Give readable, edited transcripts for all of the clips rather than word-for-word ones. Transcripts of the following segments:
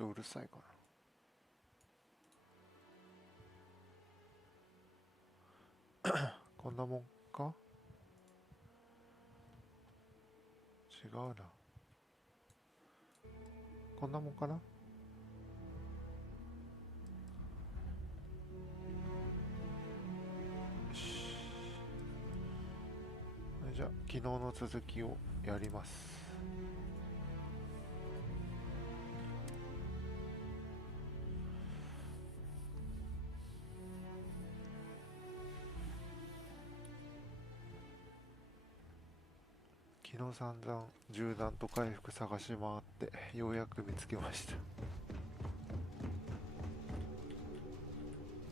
とうるさいかな。こんなもんか。違うな。こんなもんかな。よし。じゃあ昨日の続きをやります。昨日散々銃弾と回復探し回ってようやく見つけました。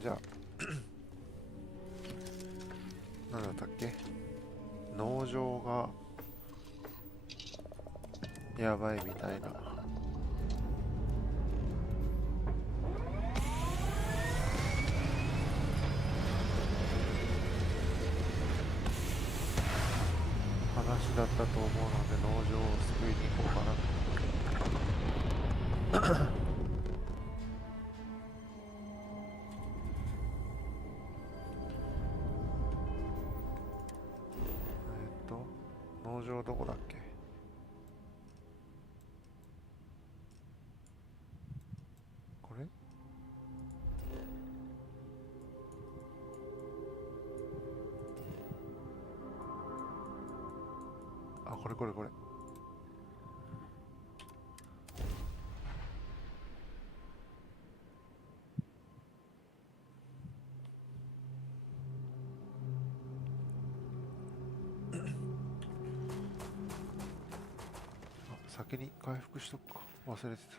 じゃあ何だったっけ、農場がやばいみたいな。話だったと思うので農場を救いに行こうかなと。農場どこだっけ。これ。あ、これこれこれ。先に回復しとくか、忘れてた。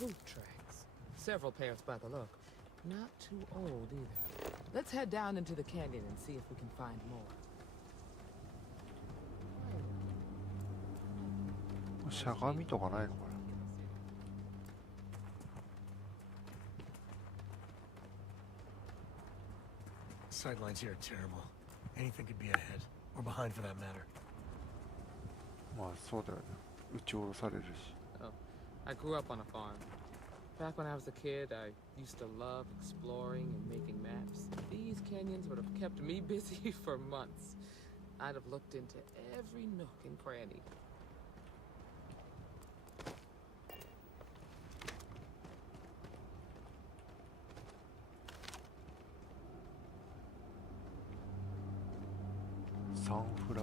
Boot tracks. Several pairs by the look. Not too old either. Let's head down into the canyon and see if we can find more. しゃがみとかないのかな。Sightlines here are terrible. Anything could be ahead or behind for that matter. まあそうだよね。撃ち下ろされるし。Oh, I grew up on a farm. Back when I was a kid, I used to love exploring and making maps. These canyons would have kept me busy for months. I'd have looked into every nook and cranny.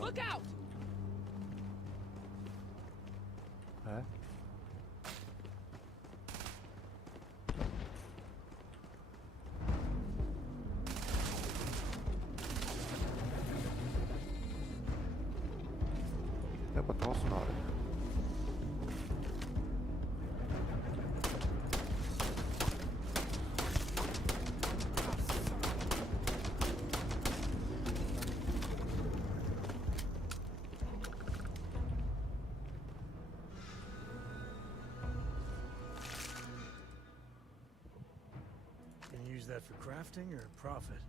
Look out! え？やっぱ倒すなあれ。Gonna use that for crafting or profit?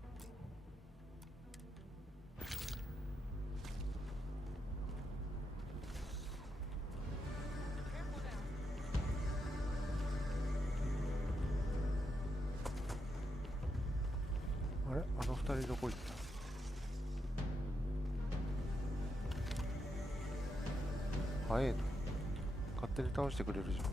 あれ、あの二人どこ行った？早えな。勝手に倒してくれるじゃん。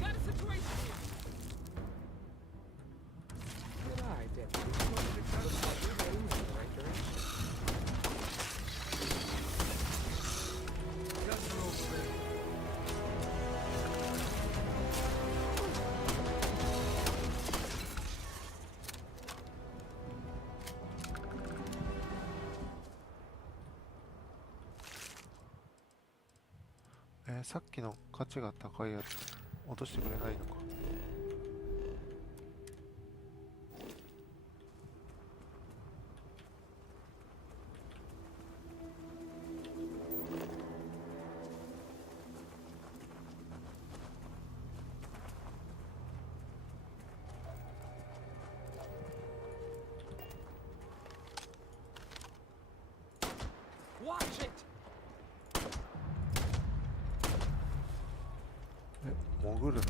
Got a situation here. Good eye, Deputy. You wanted to try to put your heading in the right direction. Guns are over there. さっきの価値が高いやつ落としてくれないのか。Watch it! 潜るの。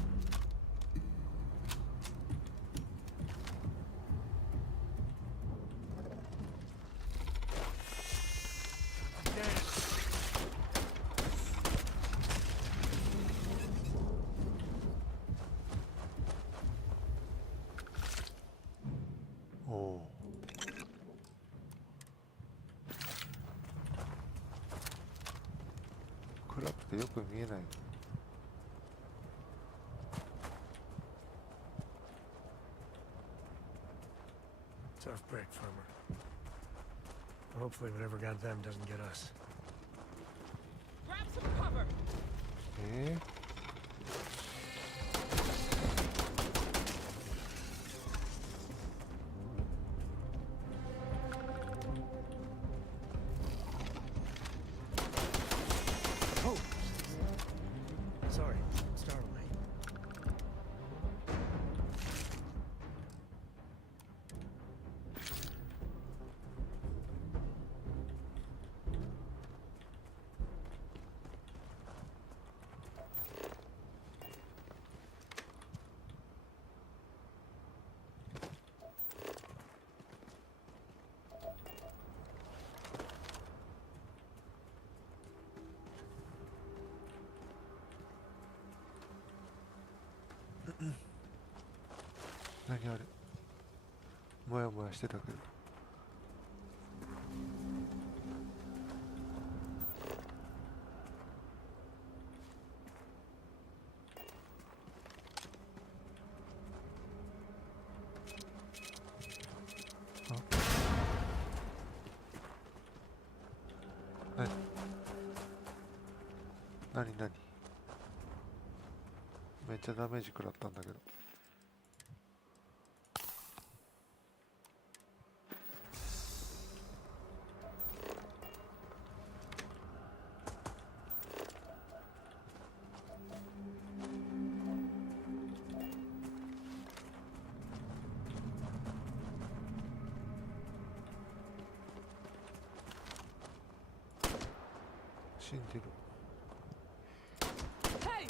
おお。暗くてよく見えない。Tough break, farmer. Hopefully whatever got them doesn't get us. Grab some cover! えー、Oh! Sorry, startled me. Mm-mm. 何あれ、もやもやしてたけど。あ、何めっちゃダメージ食らったんだけど。死んでる。Hey!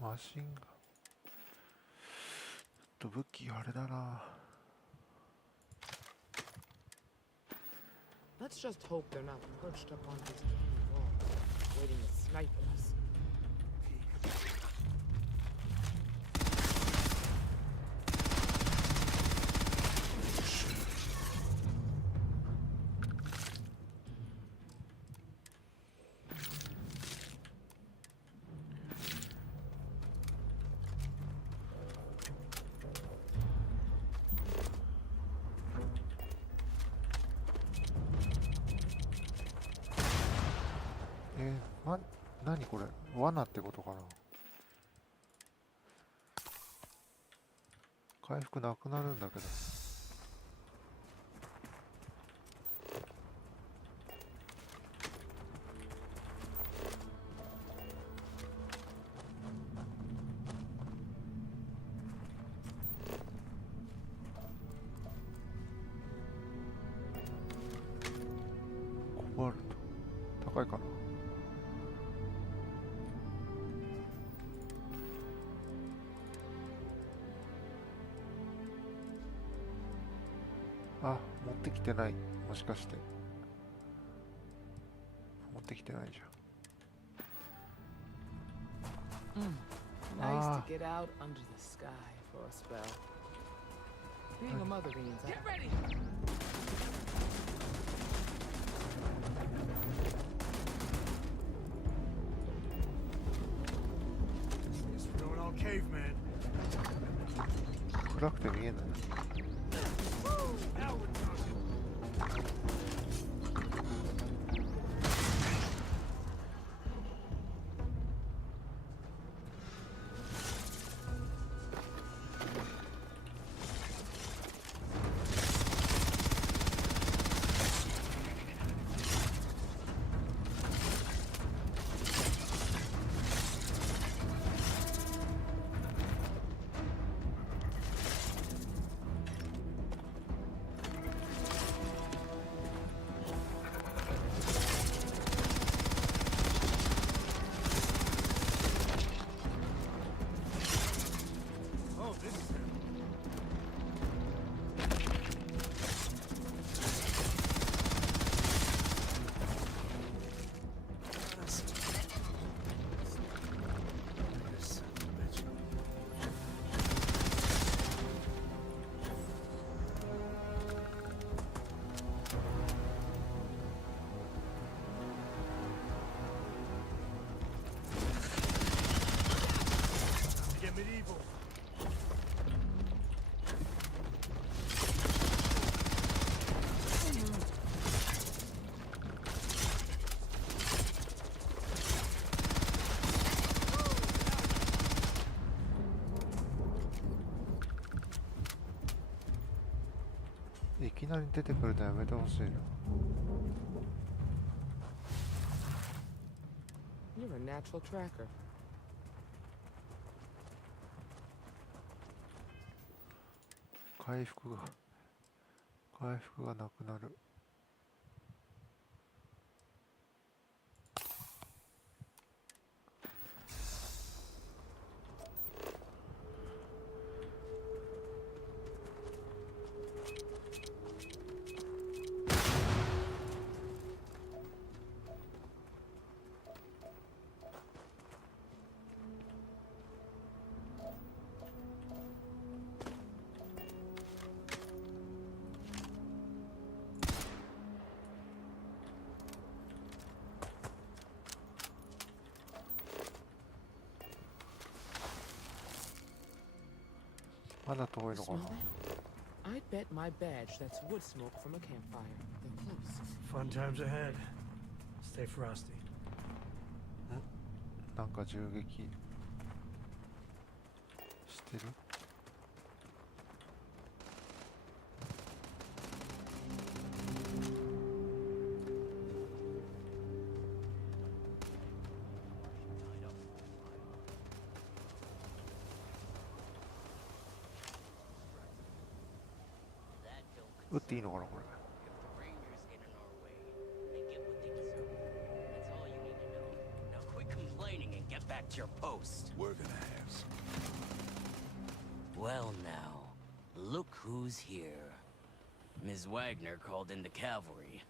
マシンガン。ちょっと武器あれだな。Let's just hope they're not perched up on this tiny wall, waiting to snipe at us. 何これ、罠ってことかな。回復なくなるんだけど。あ、持ってきてない。もしかして。持ってきてないじゃん。Nice to get out under the sky for a spell. Being a mother means Get ready! It's going all caveman. 暗くて見えない。Now we're talking. Oh, this is it. This son of a bitch. いきなり出てくるのやめてほしいな。You're a natural tracker. 回復がなくなる。まだ遠いのか Smell な。 that? I'd bet my badge that's wood smoke from a campfire. They're close. Fun times ahead. Stay frosty. なんか銃撃してる。撃っていいのかなこれ。 Get back to your post. We're gonna have some. Well now, look who's here. Ms. Wagner called in the cavalry.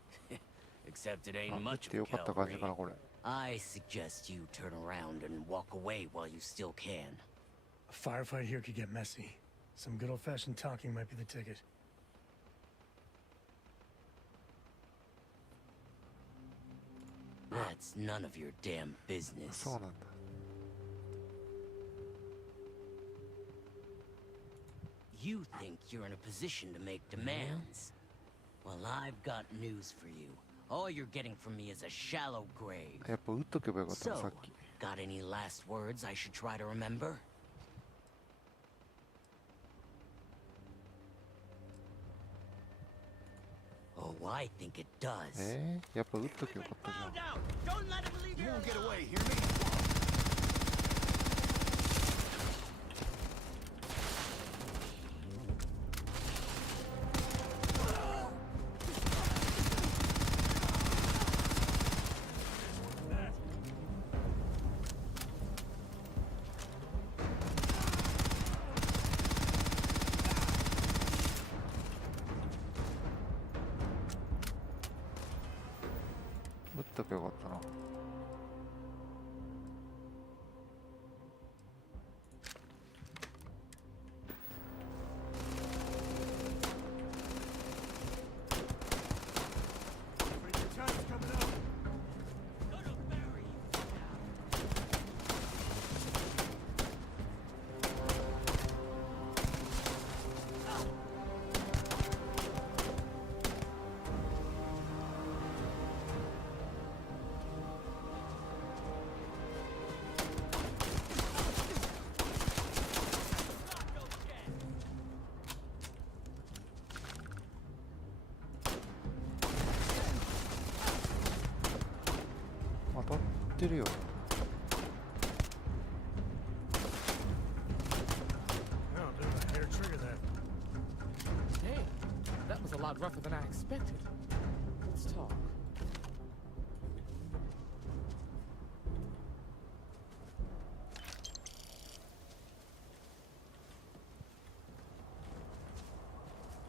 Except it あ、 ain't 撃っ much てよ of かった感じ cavalry. かなこれ。 I suggest you turn around and walk away while you still can. A firefight here could get messy. Some good old-fashioned talking might be the ticket. That's none of your damn business. そうなんだ。 You think you're in a position to make demands. Well, I've got news for you. All you're getting from me is a shallow grave. やっぱ撃っとけばよかったな So, さっき。 got any last words I should try to remember? Oh, I think it does. やっぱ撃っとけばよかったじゃん。 Don't let him leave You you won't get alone. away, hear me? とけばよかったな。当たってるよ。No, a bit of a hair trigger that. Hey, that was a lot rougher than I expected. Let's talk.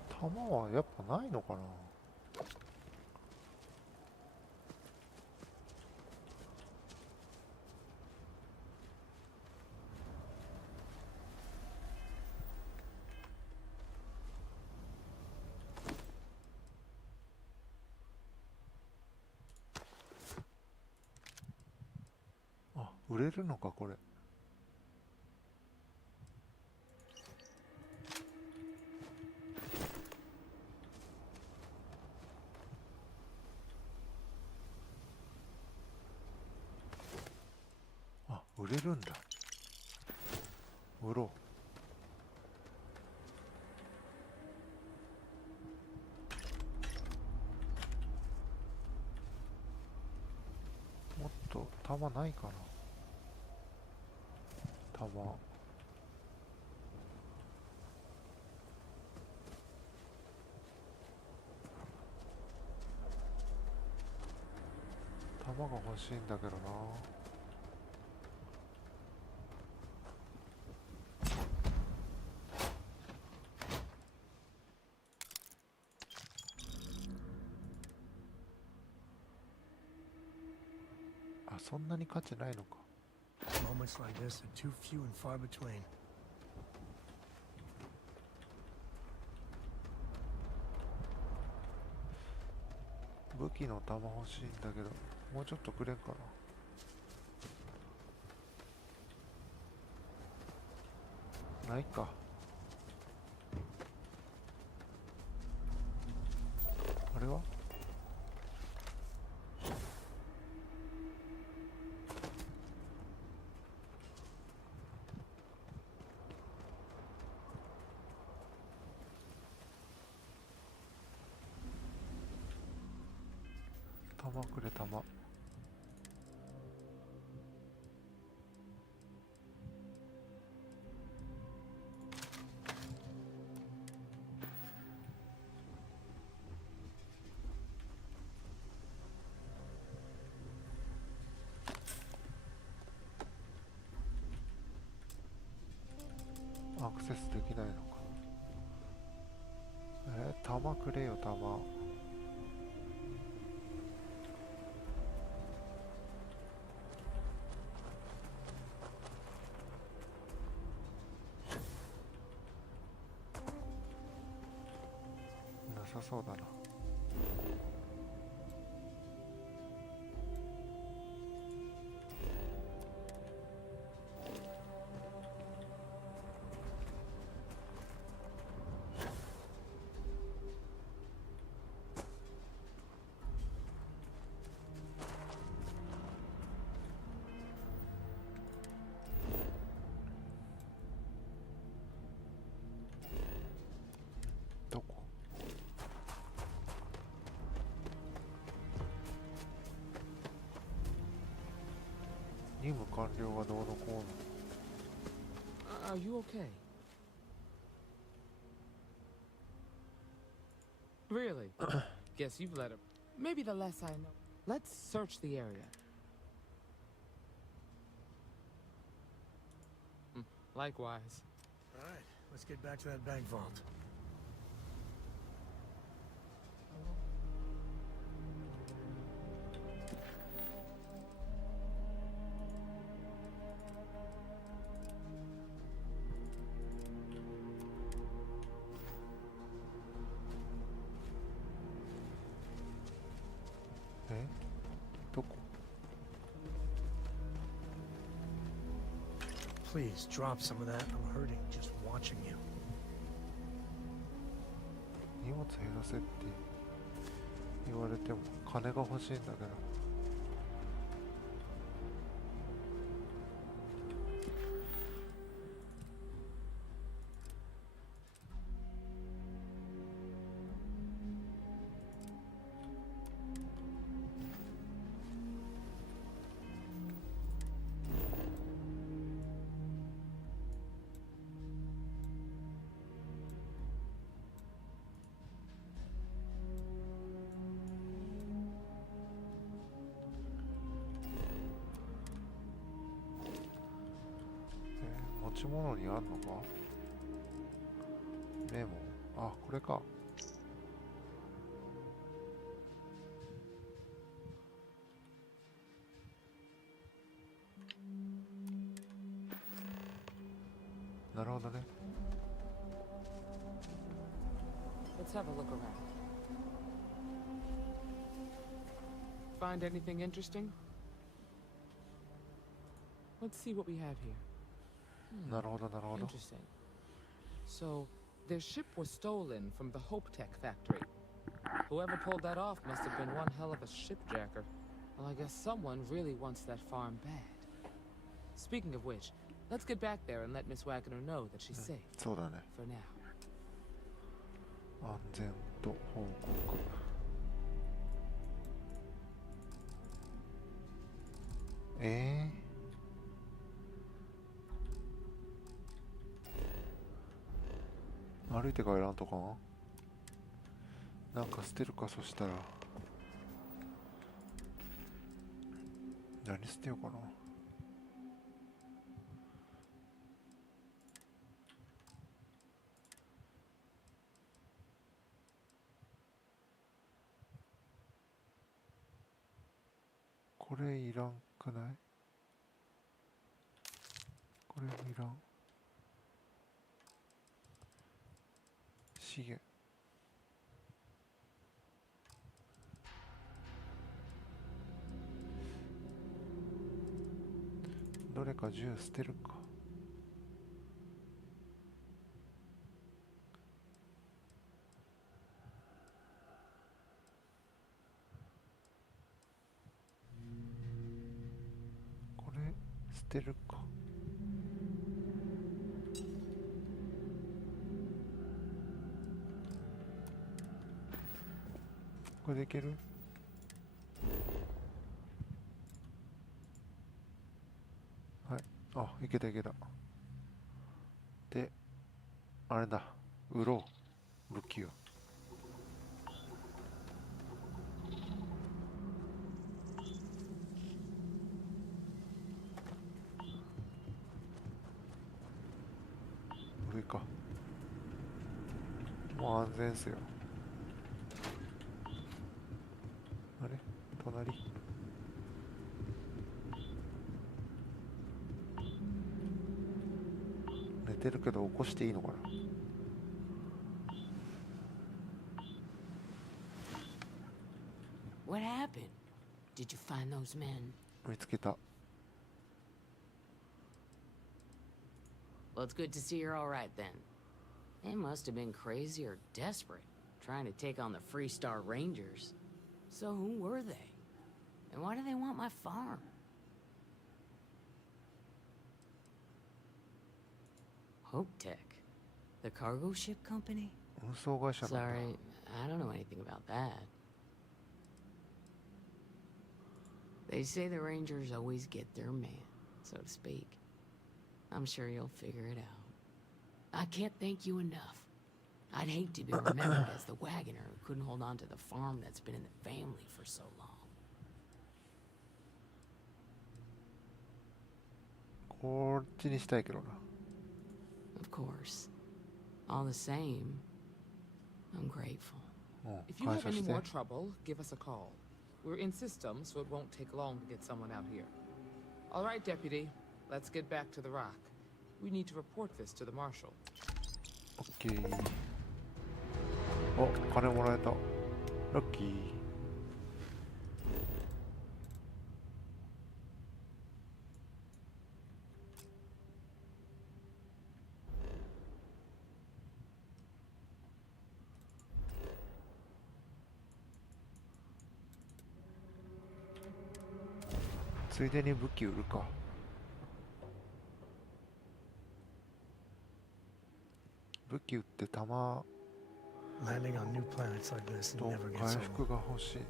弾はやっぱないのかな。あ、売れるのかこれ。あ、売れるんだ。売ろう。もっと弾ないかな。弾。弾が欲しいんだけどな。あ、そんなに価値ないのか。Moments like this are too few and far between. 武器の弾欲しいんだけど、もうちょっとくれんかな。ないか。あれは弾くれ弾。アクセスできないのか。弾くれよ弾。なさそうだな。どこ？任務完了がどうのこうの。Are you okay? Really? Guess you've let him. Maybe the less I know. Let's search the area. Likewise. All right, let's get back to that bank vault. Please drop some of that. I'm hurting just watching you. 荷物減らせって言われても金が欲しいんだけど。持ち物にあんのか？メモ。あ、これか。なるほどね。Let's have a look around. Find anything interesting? Let's see what we have here. なるほどなるほど。 Interesting. So, their ship was stolen from the Hope Tech factory. Whoever pulled that off must have been one hell of a shipjacker. Well, I guess someone really wants that farm bad. Speaking of which, let's get back there and let Miss Wagner know that she's safe. そうだね。 For now. 安全と報告。歩いて帰らんとかなんか捨てるか。そしたら何捨てようかな。これいらんくない？これいらん。資源。どれか銃捨てるか。これ捨てるか。これでいける？はい。あ、いけたいけた。で、あれだ。売ろう。武器を。上か。もう安全っすよ。あれ？隣。寝てるけど起こしていいのかな。 What happened? Did you find those men? 見つけた。 Well, it's good to see you're all right then. They must have been crazy or desperate, trying to take on the Freestar Rangers. So who were they? And why do they want my farm? Hope Tech, the cargo ship company? 運送会社なんだ。 Sorry, I don't know anything about that. They say the Rangers always get their man, so to speak. I'm sure you'll figure it out. I can't thank you enough. I'd hate to be remembered as the wagoner who couldn't hold on to the farm that's been in the family for so long. こっちにしたいけどな。 Of course. All the same, I'm grateful. うん、 If you 感 have 謝 any して。 more trouble, give us a call. We're in system, so it won't take long to get someone out here. All right, Deputy. Let's get back to the rock. We need to report this to the Marshal. オッケー。お、金もらえた。ラッキー。ついでに武器売るか。武器売って弾 Landing on new planets like this と never 回 gets 復 old. が欲しいな。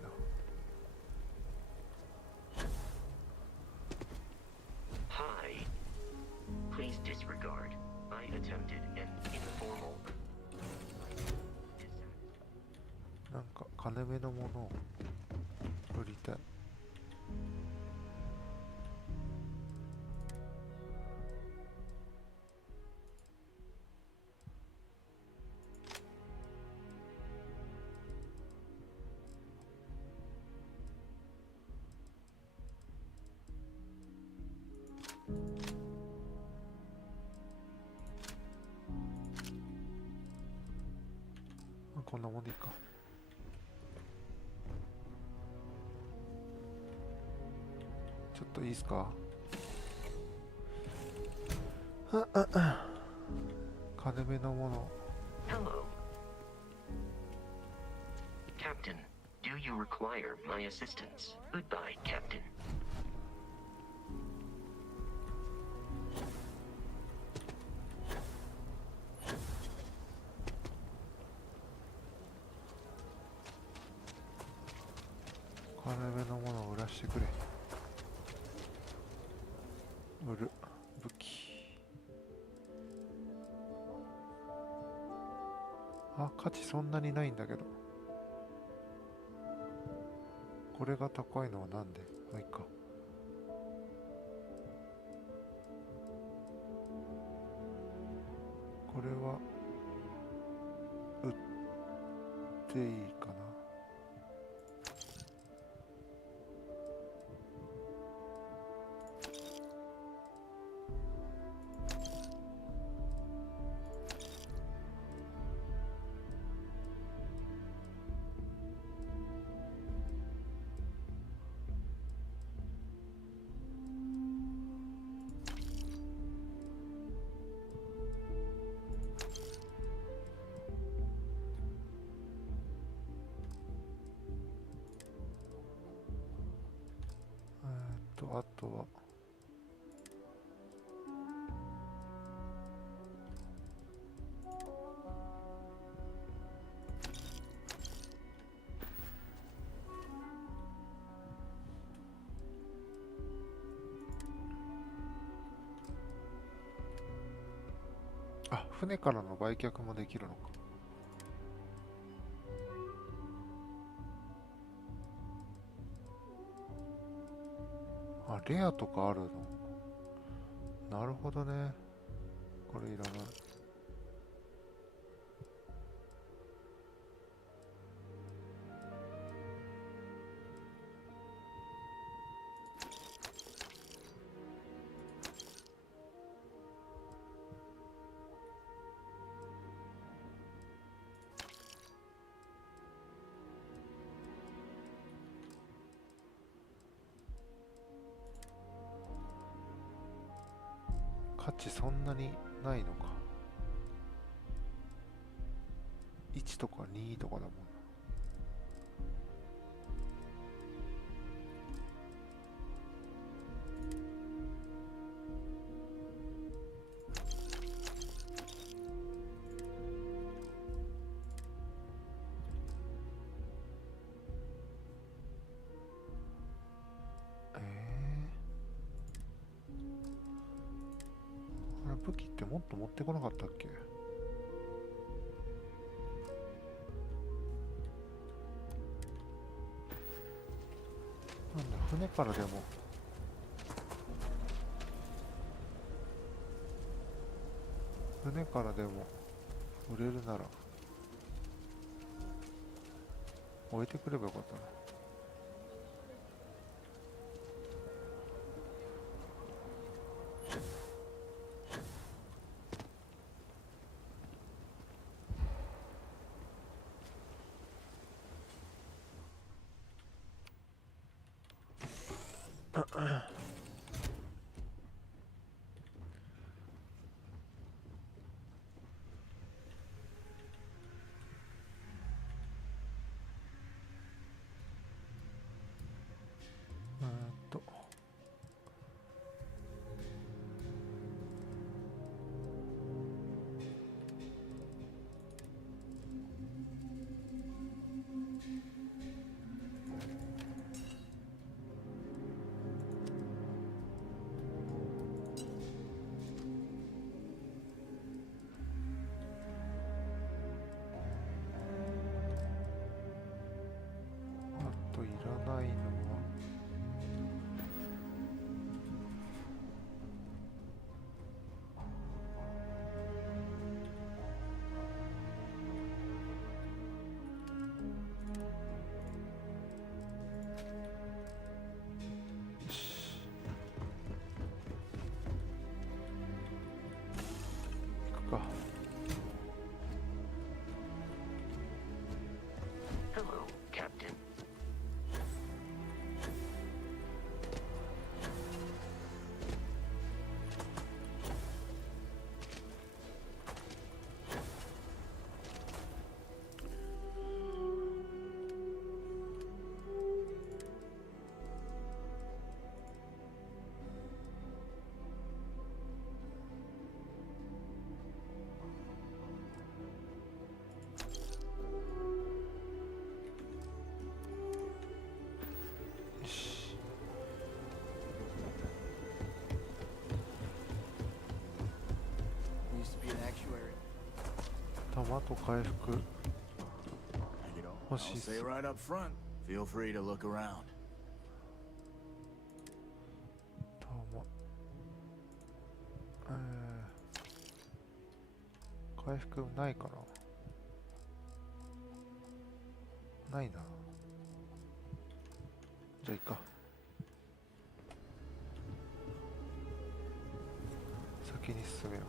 Hi. Please disregard. I attempted an informal. なんか金目のものを売りたい。こんなもんでいいか。ちょっといいですか。金目のもの。 Hello. Captain, do you require my assistance? Goodbye, Captain. 金目のものを売らしてくれ。売る。武器。あ、価値そんなにないんだけど。これが高いのはなんで？まあいいか。これは売っていいかな。あとはあ、船からの売却もできるのか。あ、レアとかあるの。なるほどね。これいらない。価値そんなにないのか。1とか2とかだもんな。あれ武器ってもっと持ってこなかったっけ？なんだ、船からでも船からでも売れるなら置いてくればよかったな。弾と回復 I'll 欲しいっす。 say right up front. Feel free to look around. 弾回復ないかな。ないな。じゃあいいか。先に進めよう。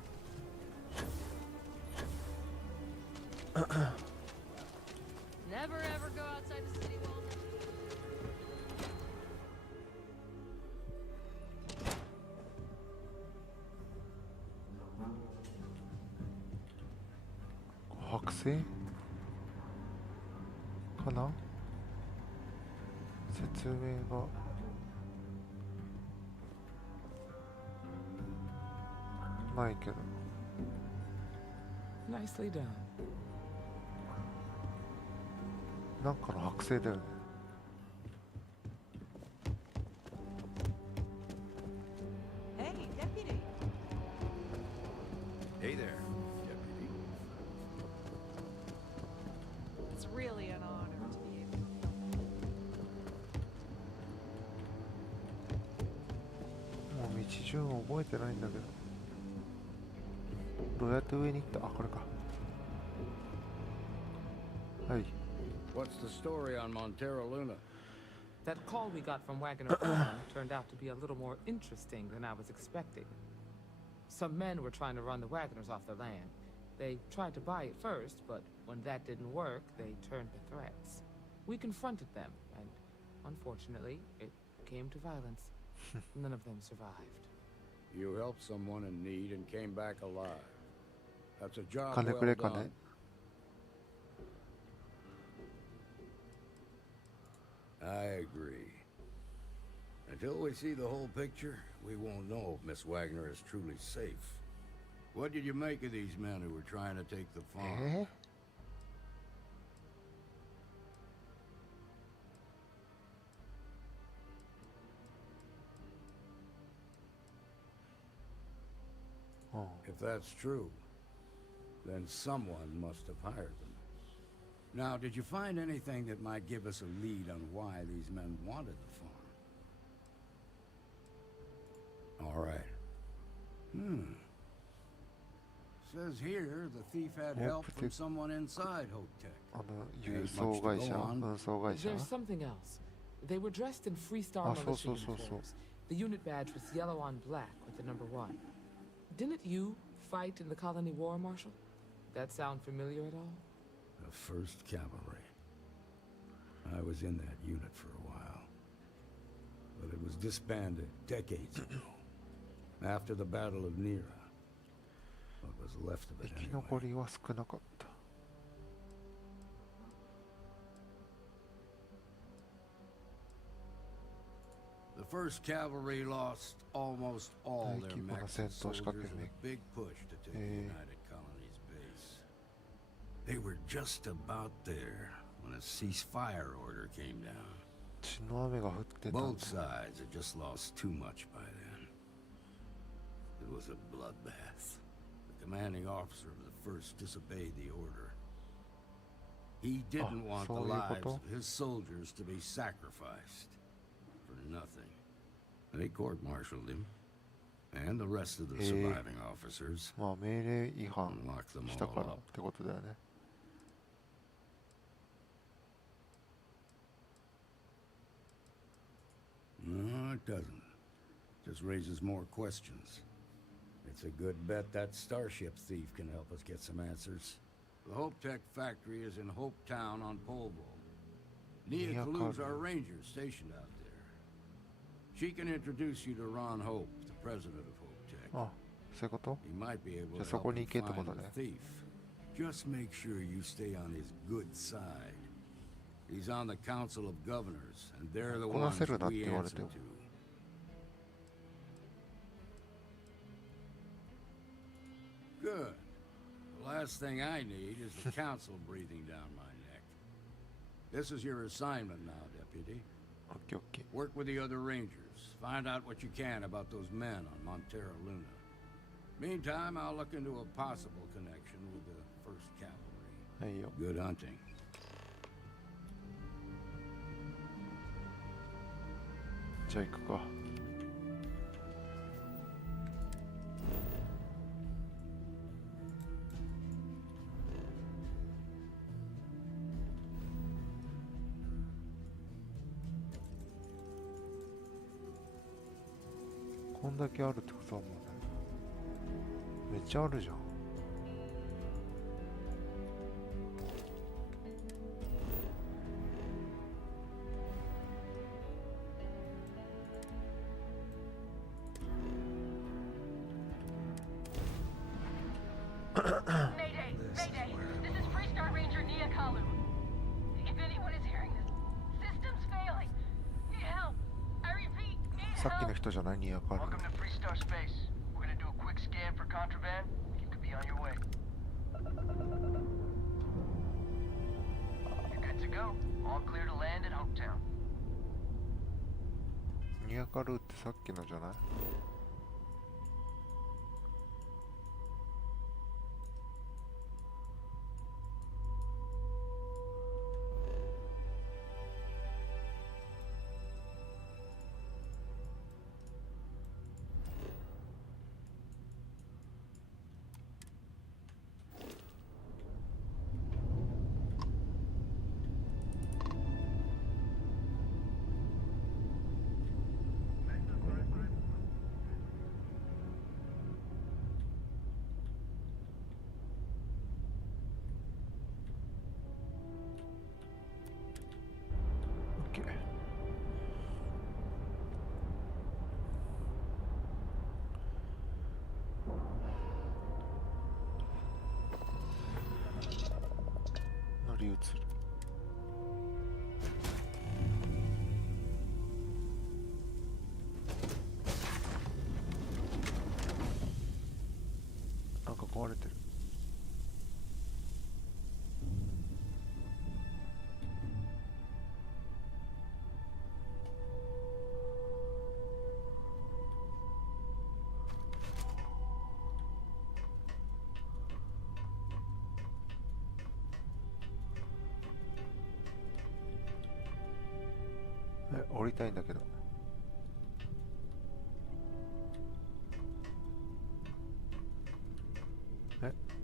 Never ever go outside the city wall. 剥製かな。説明がないけど。 Nicely done. なんかの剥製だよね。 Hey, deputy. Hey there, deputy. It's really an honor to be able to. もう道順を覚えてないんだけど。どうやって上に行った？あ、これか。はい。 What's the story on Montero Luna? That call we got from Wagner Farm turned out to be a little more interesting than I was expecting. Some men were trying to run the Wagners off their land. They tried to buy it first, but when that didn't work, they turned to threats. We confronted them, and unfortunately, it came to violence. None of them survived. You helped someone in need and came back alive. That's a job 金 well くれ金。 done. I agree. Until we see the whole picture, we won't know if Miss Wagner is truly safe. What did you make of these men who were trying to take the farm? うん。 If that's true, then someone must have hired them. Now, did you find anything that might give us a lead on why these men wanted the farm? All right. Says here the thief had help from someone inside Hotech. あの輸送会社、運送会社。 There's something else. They were dressed in Freestar Ah, militia so. uniforms. The unit badge was yellow on black with the number 1. Didn't you fight in the Colony War, Marshal? That sound familiar at all? The 1st Cavalry. I was in that unit for a while. But it was disbanded decades ago. After the Battle of Nera. What was left of it 生き anyway. 残りは少なかった。 The 1st Cavalry lost almost all their mechs and soldiers in a big push to take the United Colony's base. They were just about there when a ceasefire order came down. 血の雨が降ってたん Both だ。 sides had just lost too much by then. It was a bloodbath. The commanding officer of the 1st disobeyed the order. He didn't want the そういう lives こと？ of his soldiers to be sacrificed for nothing. They court-martialed him and the rest of the surviving officers. まあ命令違反 and locked them したか all ら up. ってことだよね。 No, it doesn't. Just raises more questions. It's a good bet that starship thief can help us get some answers. The Hope Tech factory is in Hope Town on Polvo. Nia Nia Kalu's Kalu. our ranger stationed out there. She can introduce you to Ron Hope, the president of Hope Tech. あ、そういうこと？ He might be able to じゃあそ help こに you 行けって find こと the ね。 thief. Just make sure you stay on his good side. He's on the Council of Governors, and they're the こな ones せるなって we 言われ answer ても。 to. Good. The last thing I need is the council breathing down my neck. This is your assignment now, Deputy. オッケーオッケー。 Work with the other rangers. Find out what you can about those men on Montero Luna. Meantime, I'll look into a possible connection with the 1st Cavalry. はいよ。 Good hunting. じゃあ行くか。こんだけあるってことはもうね、めっちゃあるじゃん。Mayday! Mayday! This is Freestar Ranger Nia Kalu. If anyone is hearing this, system's failing. Need help. I repeat, need さっきの help. 人じゃないにやかる。 Welcome to Freestar Space. We're gonna do a quick scan for contraband. You could be on your way. You're good to go. All clear to land at Hopetown. ニヤカルーってさっきのじゃない？乗り移る。なんか壊れてる。降りたいんだけど。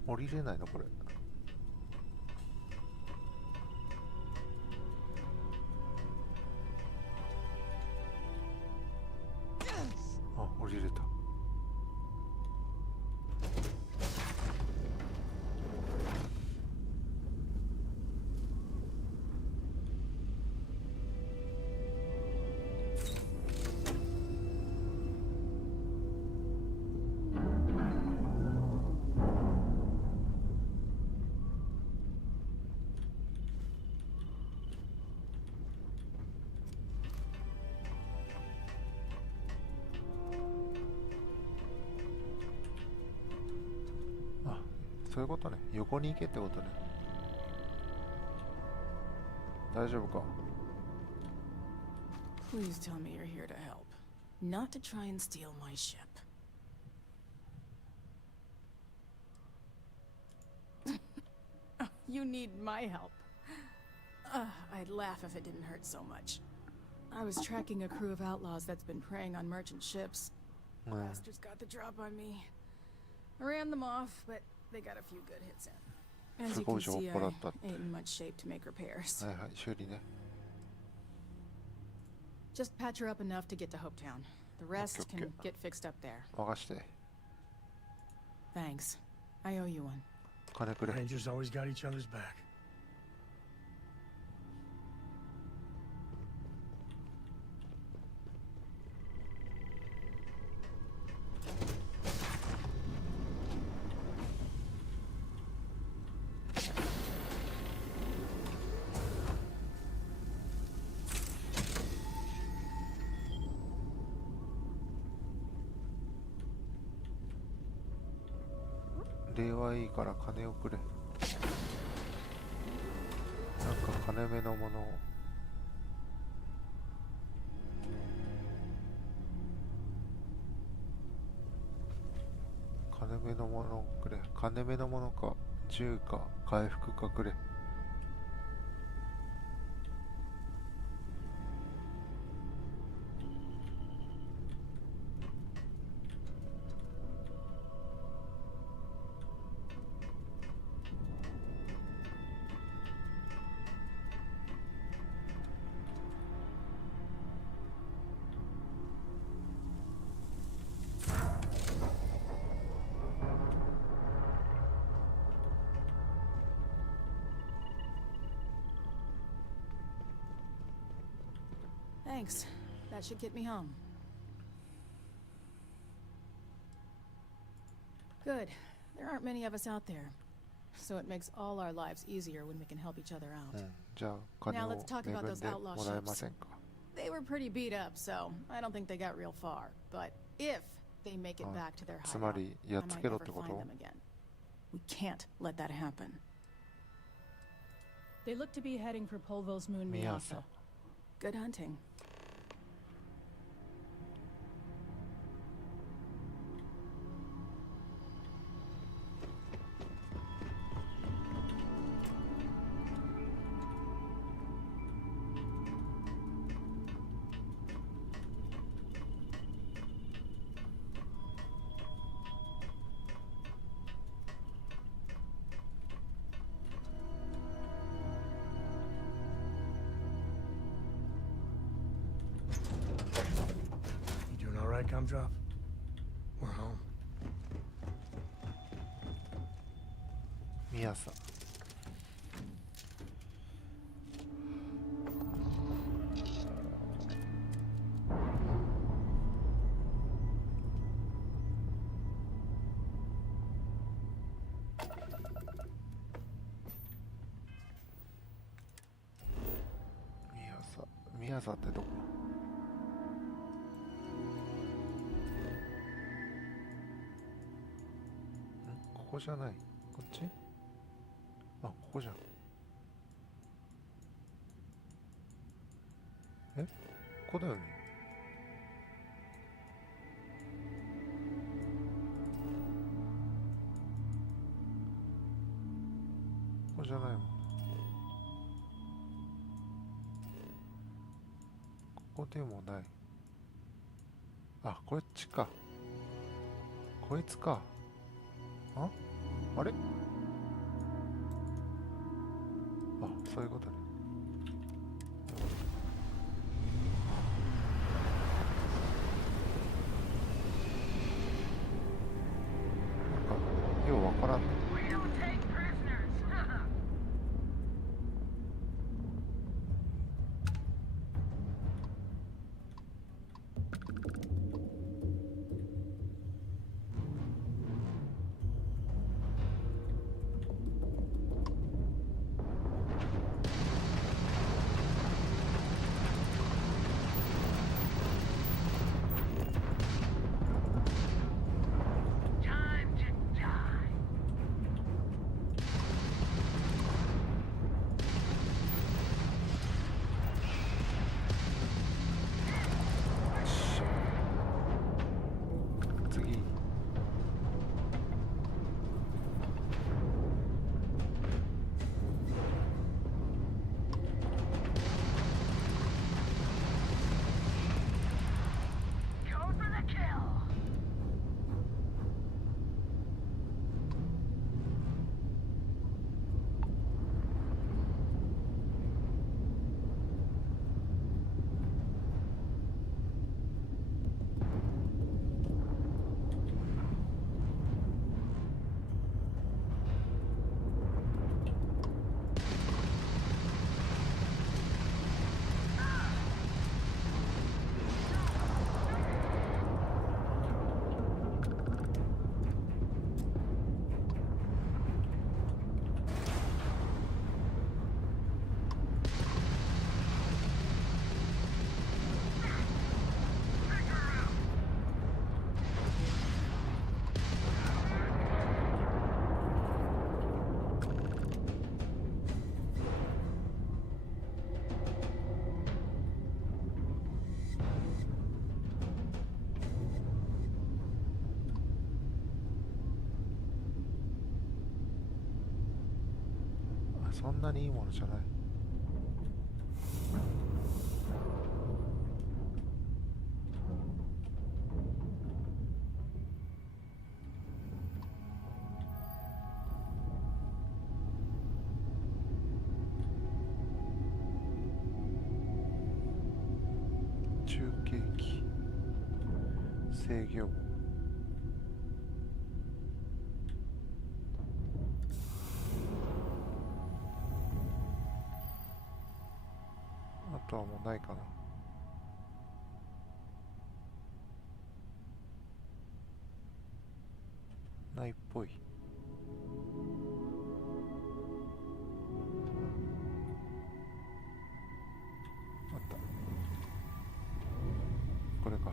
降りれないのこれ。あ、降りれた。そういうことね。横に行けってことね。大丈夫か。 Please tell me you're here to help, not to try and steal my ship. You need my help. I'd laugh if it didn't hurt so much. I was tracking a crew of outlaws that's been preying on merchant ships. Bastards got the drop on me. I ran them off, but they got a few good hits in. As you can see, I ain't in much shape to make repairs. Just patch her up enough to get to Hopetown. The rest can get fixed up there. Thanks. I owe you one. Rangers always got each other's back.礼はいいから金をくれ。なんか金目のものを。金金目のものをくれ。金目のものか銃か回復かくれ。Thanks. That should get me home. Good. There aren't many of us out there. So it makes all our lives easier when we can help each other out. じゃあ金 Now を let's talk 恵 about ん those で outlaw もらえま ships. せんか。 They were pretty beat up, so I don't think they got real far. But if they make it back to their つま hideout, り I やっつ might けろっ never てこ find と？ them again. We can't let that happen. They look to be heading for Polvo's moon Miyasa. Miyasa. Good hunting. You doing all right, Gumdrop? We're home. ミヤさん。ミヤさんってどこ？ここじゃない。こっち？あ、ここじゃん。え？ここだよね。ここじゃないもん。ここでもない。あ、こっちか。こいつか。あれ？あ、そういうことね。なんかようわからんね。We don't take prisoners. こそんなにいいものじゃない。中継機制御。あとはもうないかな。ないっぽい。あった。これか。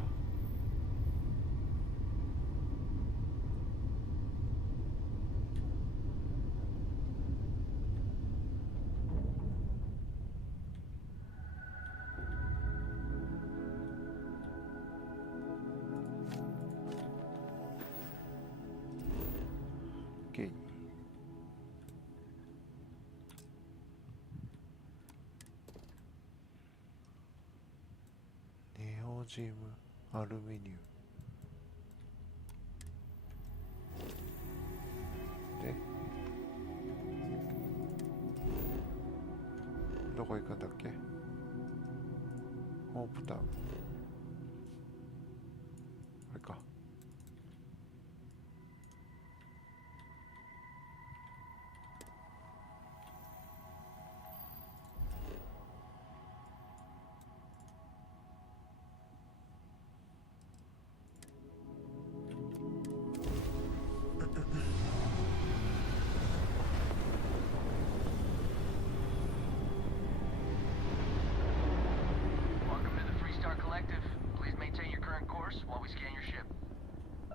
OK。ネオジムアルミニウムで、どこ行くんだっけ。ホープタウン、これか。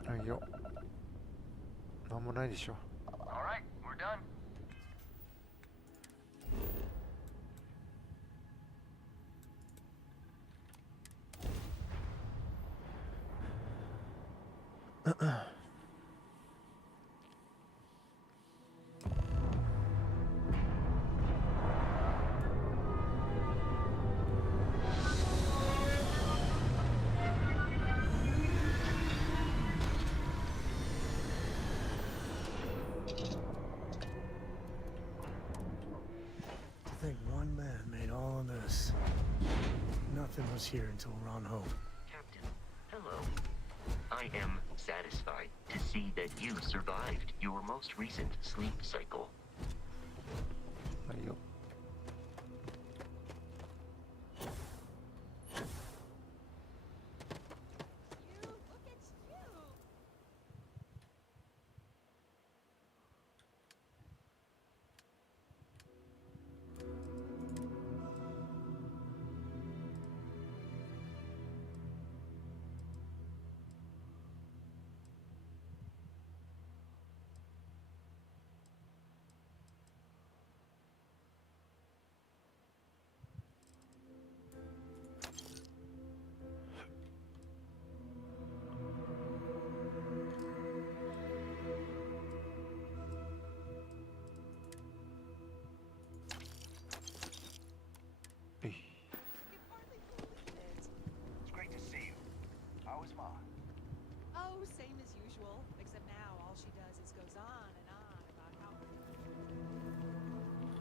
はいよ。なんもないでしょ。Alright, we're done. To think one man made all of this. Nothing was here until Ron Hope. Captain, hello. I am satisfied to see that you survived your most recent sleep cycle. はいよ。It's great to see you. How was Ma? Oh, same as usual. Except now all she does is goes on and on about how...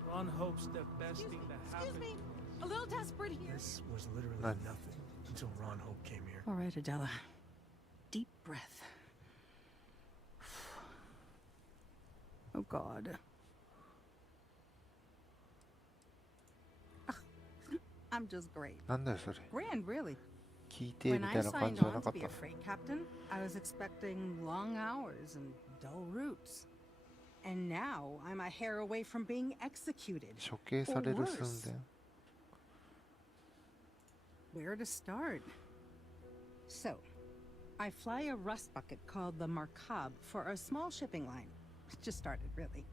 Ron hopes the best thing that happened. Excuse me. A little desperate here. This was literally nothing until Ron Hope came here. All right, Adela. Deep breath. Oh, God. I'm just great. なんだよそれ。 Grand, really. 聞いてみ When た I いな感 signed じじゃな on か to っ be た a freight captain, I was expecting long hours and dull routes. And now I'm a hair away from being executed. 処刑される寸前。 Where to start? So, I fly a rust bucket called the Markab for a small shipping line. Just started, really.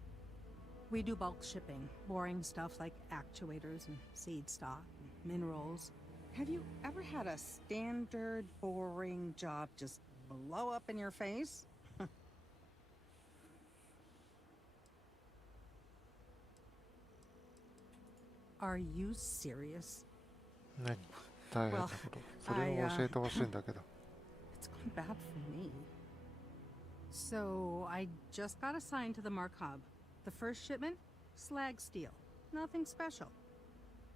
We do bulk shipping, boring stuff like actuators and seed stock and minerals. Have you ever had a standard, boring job just blow up in your face? Are you serious? 何大変なこと。それを教えてほしいんだけど。It's gone bad for me. So, I just got assigned to the Markov. The first shipment? Slag steel. Nothing special.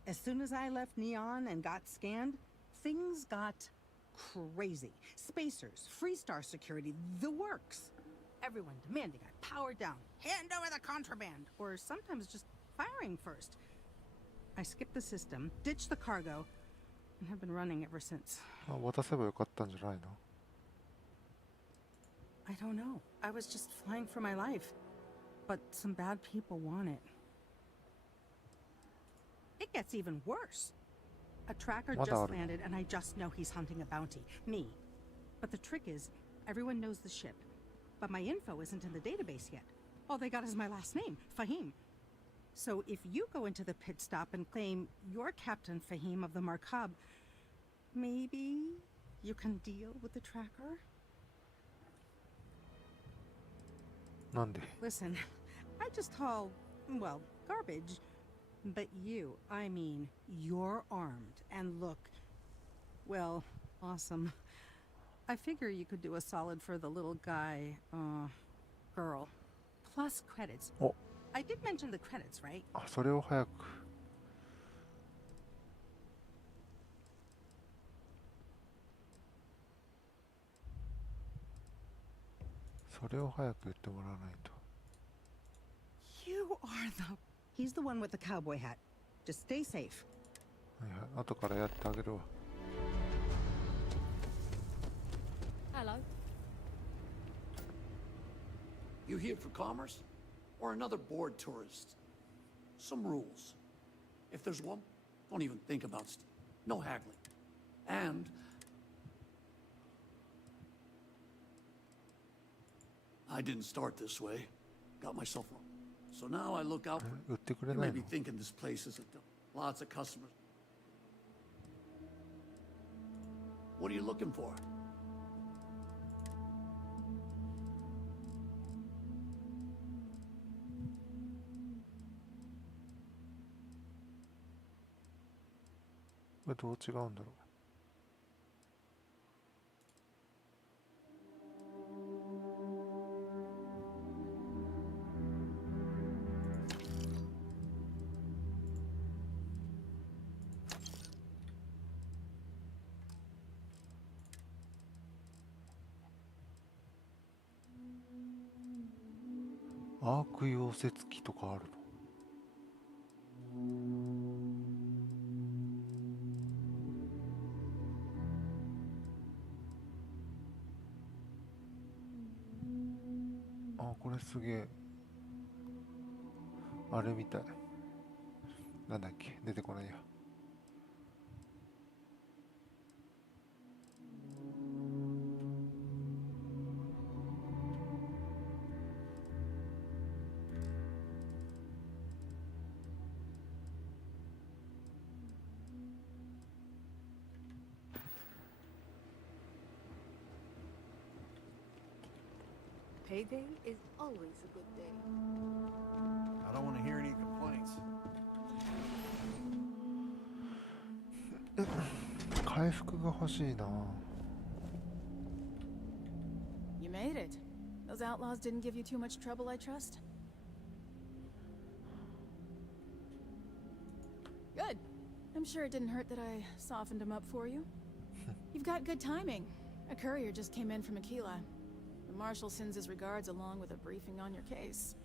As soon as I left Neon and got scanned, things got crazy. Spacers, Freestar security, the works. Everyone demanding I power down, hand over the contraband, or sometimes just firing first. I skipped the system, ditched the cargo, and have been running ever since. 渡せばよかったんじゃないの? I don't know. I was just flying for my life. But some bad people want it. It gets even worse. A tracker just landed and I just know he's hunting a bounty. Me. But the trick is, everyone knows the ship. But my info isn't in the database yet. All they got is my last name, Fahim. So if you go into the pit stop and claim you're Captain Fahim of the Markab, maybe you can deal with the tracker? Listen, I just haul, well, garbage. But you, I mean, you're armed and look, well, awesome. I figure you could do a solid for the little guy, girl. Plus credits. Oh. I did mention the credits, right? あ、それを早く。それを早く言ってもらわないと。You are the... He's the one with the cowboy hat. Just stay safe. はいはい、後からやってあげるわ。Hello. You here for commerce? Or another bored tourist? Some rules. If there's one, don't even think about no haggling. And I didn't start this way. Got myself wrong. So now I look out for you. May be thinking this place is lots of customers. What are you looking for? Whatどう違うんだろう。アーク溶接機とかあるの。あ、これすげえ。あれみたい。なんだっけ、出てこないや。Payday is always a good day. I don't want to hear any complaints. 回復が欲しいな。You made it. Those outlaws didn't give you too much trouble, I trust? Good. I'm sure it didn't hurt that I softened him up for you. You've got good timing. A courier just came in from Aquila. The Marshal sends his regards along with a briefing on your case.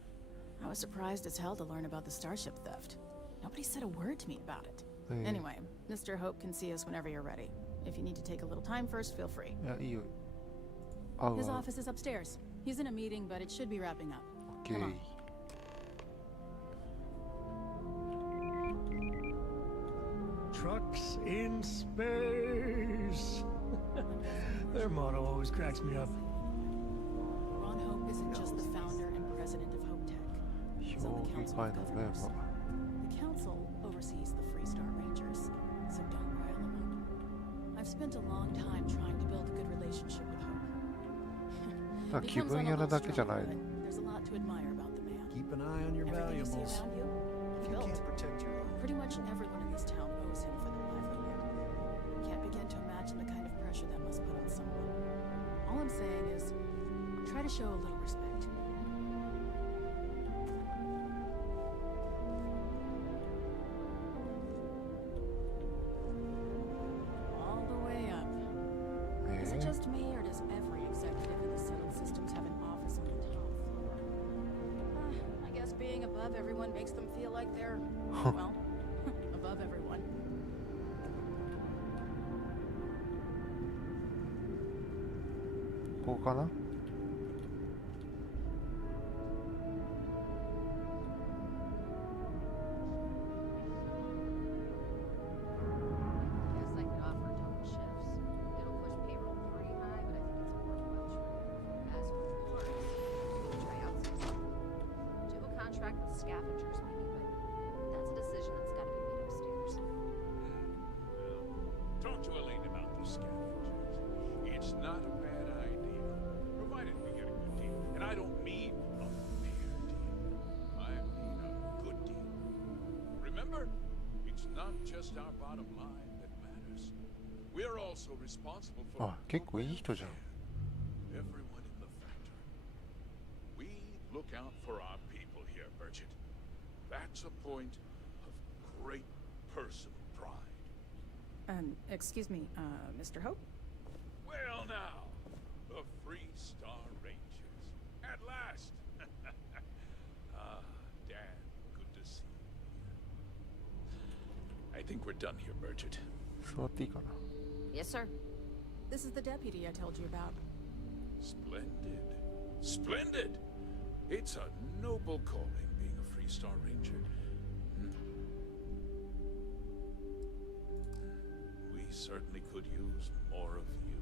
I was surprised as hell to learn about the starship theft. Nobody said a word to me about it. Anyway, Mr. Hope can see us whenever you're ready. If you need to take a little time first, feel free. His office is upstairs. He's in a meeting, but it should be wrapping up. Okay. Come on. Trucks in space. Their motto always cracks me up. Ron Hope isn't just the founder and president of Hope Tech. He's on the Council of Governors. The Council oversees the Freestar Rangers, so don't rile him up. I've spent a long time trying to build a good relationship with Hope. He comes on a little strong, but there's a lot to admire about the man. Keep an eye on your Everything you see valuables. around you, if you built. can't protect your own. Pretty much everyone in this town owes him for their livelihood. Can't begin to imagine the kind of pressure that must put on someone. All I'm saying is, try to show a little respect. All the way up. Is it just me, or does every executive in the settled systems have an office on the top floor? I guess being above everyone makes them feel like they're, well, above everyone. こうかな。Guess I could offer double shifts. It'll push payroll pretty high, but I think it's a worthwhile trade. As for parts, maybe try outsourcing. Do a contract with scavengers, maybe, but that's a decision that's got to be made upstairs. Talk to Elaine about the scavengers. It's not a bad idea, provided we get a good deal. And I don't mean a fair deal. I mean a good deal. Remember, it's not just our bottom line that matters. We're also responsible for あ、結構いい人じゃん。 everyone in the factory. We look out for our people here, Bridget. That's a point of great personal pride. Excuse me, Mr. Hope? Well now, the Free Star Rangers. At last! Ah, Dad, good to see you. I think we're done here, Bridget. 座っていいかな。 Yes, sir. This is the deputy I told you about. Splendid. Splendid! It's a noble calling, being a Free Star Ranger. We certainly could use more of you.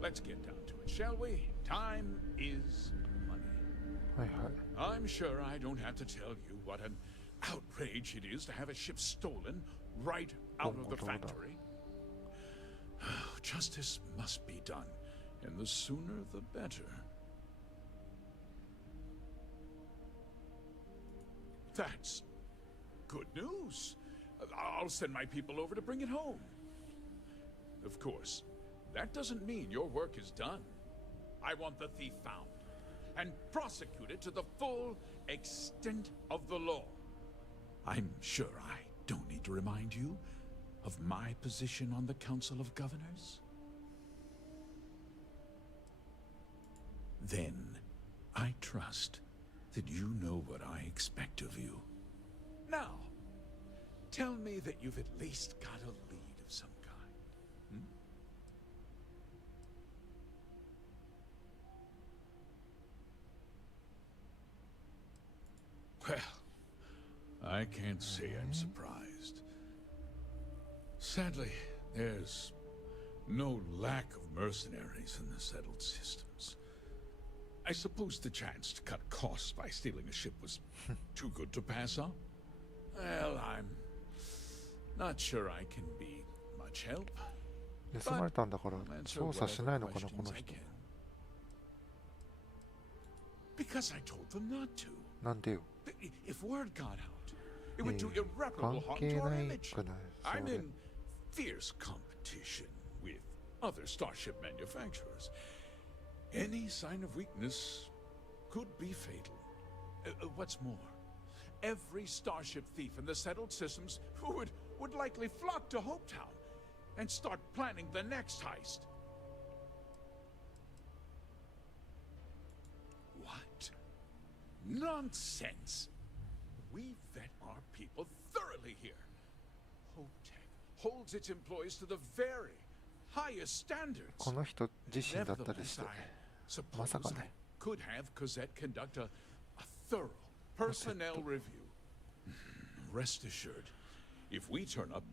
Let's get down to it, shall we? Time is money. はいはい。 I'm sure I don't have to tell you what an outrage it is to have a ship stolen right out of the factory. Justice must be done, and the sooner the better. That's good news. I'll send my people over to bring it home. Of course, that doesn't mean your work is done. I want the thief found and prosecuted to the full extent of the law. I'm sure I don't need to remind you of my position on the Council of Governors. Then, I trust that you know what I expect of you. Now, tell me that you've at least got a lead of some kind. Well, I can't say I'm surprised. Sadly, there's no lack of mercenaries in the settled systems. I suppose the chance to cut costs by stealing a ship was too good to pass up. Well, I'm not sure I can be much help. 盗まれたんだから捜査しないのかなこの人。 Because I told them not to. なんでよ。 If word got out, it would do irreparable harm to our image. I'm in fierce competition with other starship manufacturers. Any sign of weakness could be fatal. What's more, every starship thief in the settled systems would likely flock to Hopetown and start planning the next heist. What? Nonsense! We vet our people thoroughly here. Hoptech holds its employees to the very highest standards. この人自身だったりして。 まさかね。 Could have Cosette conduct a thorough personnel review. Rest assured, if we turn up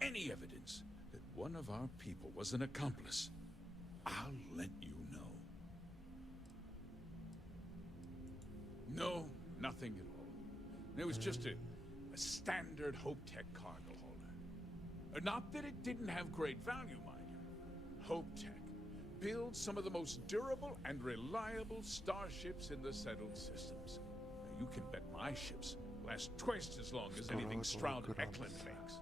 any evidence that one of our people was an accomplice, I'll let you know. No, nothing at all. It was just a standard Hopetech cargo holder. Not that it didn't have great value, mind you. Hope Tech builds some of the most durable and reliable starships in the settled systems. Now, you can bet my ships last twice as long as anything Stroud Eklund makes.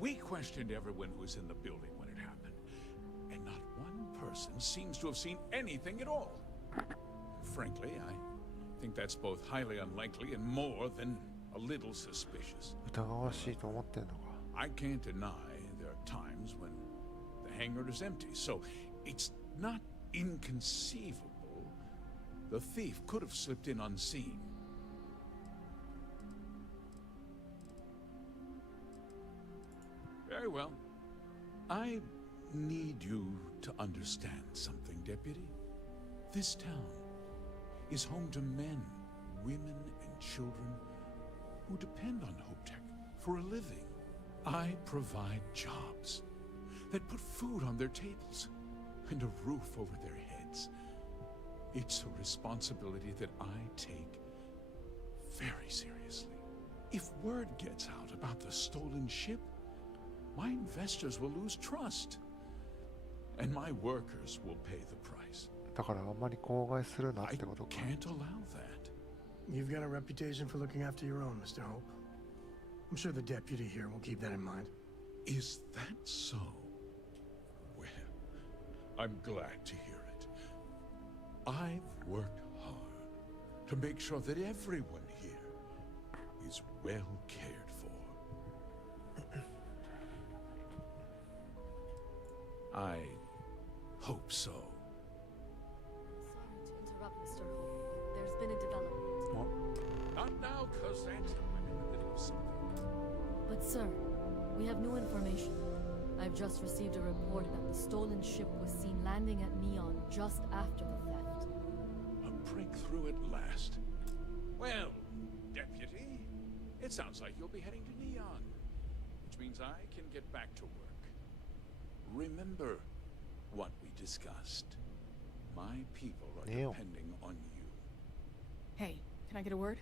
We questioned everyone who was in the building when it happened, and not one person seems to have seen anything at all. Frankly, I think that's both highly unlikely and more than a little suspicious. I can't deny there are times when the hangar is empty, so it's not inconceivable the thief could have slipped in unseen. Very well. I need you to understand something, Deputy. This town is home to men, women, and children who depend on Hope Tech for a living. I provide jobs that put food on their tables and a roof over their heads. It's a responsibility that I take very seriously. If word gets out about the stolen ship, my investors will lose trust, and my workers will pay the price. I can't allow that. You've got a reputation for looking after your own, Mr. Hope. I'm sure the deputy here will keep that in mind. Is that so? Well, I'm glad to hear it. I've worked hard to make sure that everyone here is well cared for. I hope so. Sorry to interrupt, Mr. Hope. There's been a development. Not now, Cassandra. I'm in the middle of something. But sir, we have new information. I've just received a report that the stolen ship was seen landing at Neon just after the theft. A breakthrough at last. Well, Deputy, it sounds like you'll be heading to Neon, which means I can get back to work. Remember what we discussed. My people are depending on you. Hey, can I get a word?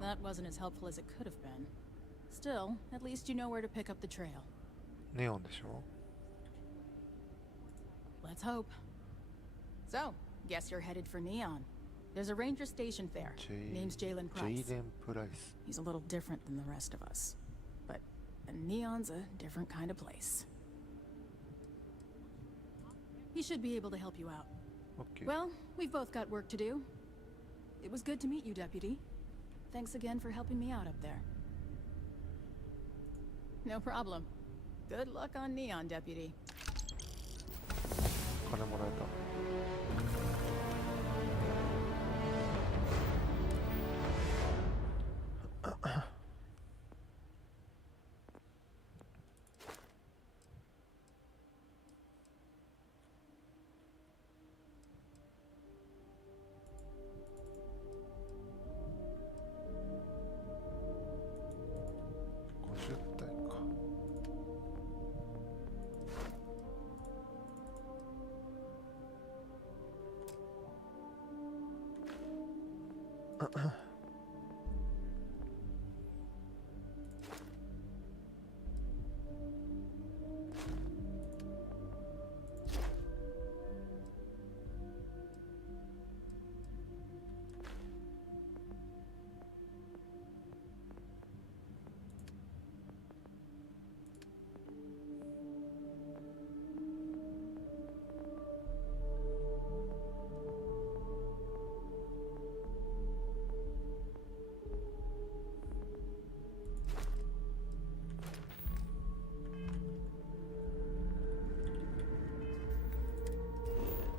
That wasn't as helpful as it could have been. Still, at least you know where to pick up the trail. Neon でしょ? Let's hope. So, guess you're headed for Neon. There's a ranger stationed there. Name's Jalen Price. He's a little different than the rest of us. But Neon's a different kind of place. He should be able to help you out. Okay. Well, we've both got work to do. It was good to meet you, Deputy. Thanks again for helping me out up there. No problem. Good luck on Neon, Deputy. 金もらえた。50体か。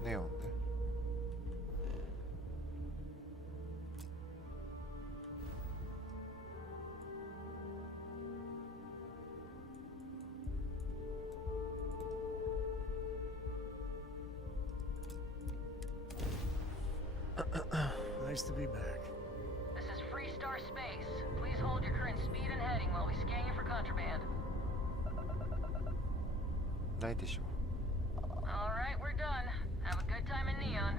ネオンね。Nice to be back. This is Freestar Space. Please hold your current speed and heading while we scan you for contraband. ないでしょ。 All right, we're done. Have a good time in Neon.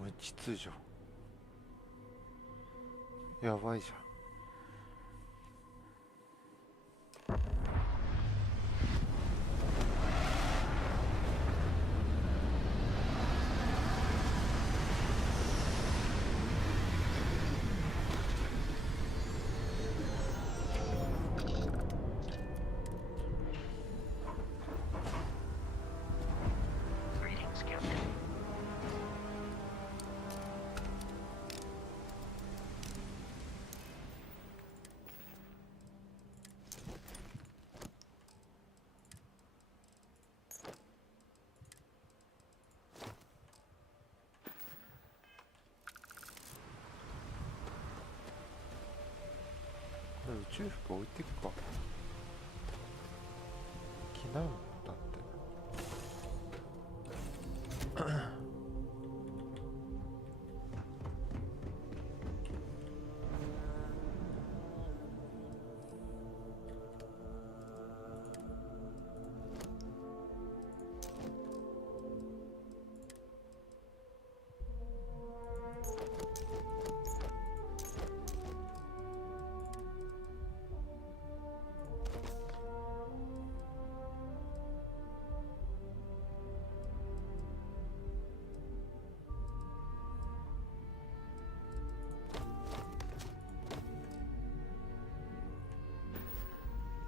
無秩序。やばいじゃん。宇宙服置いてくか。着ないもんだって。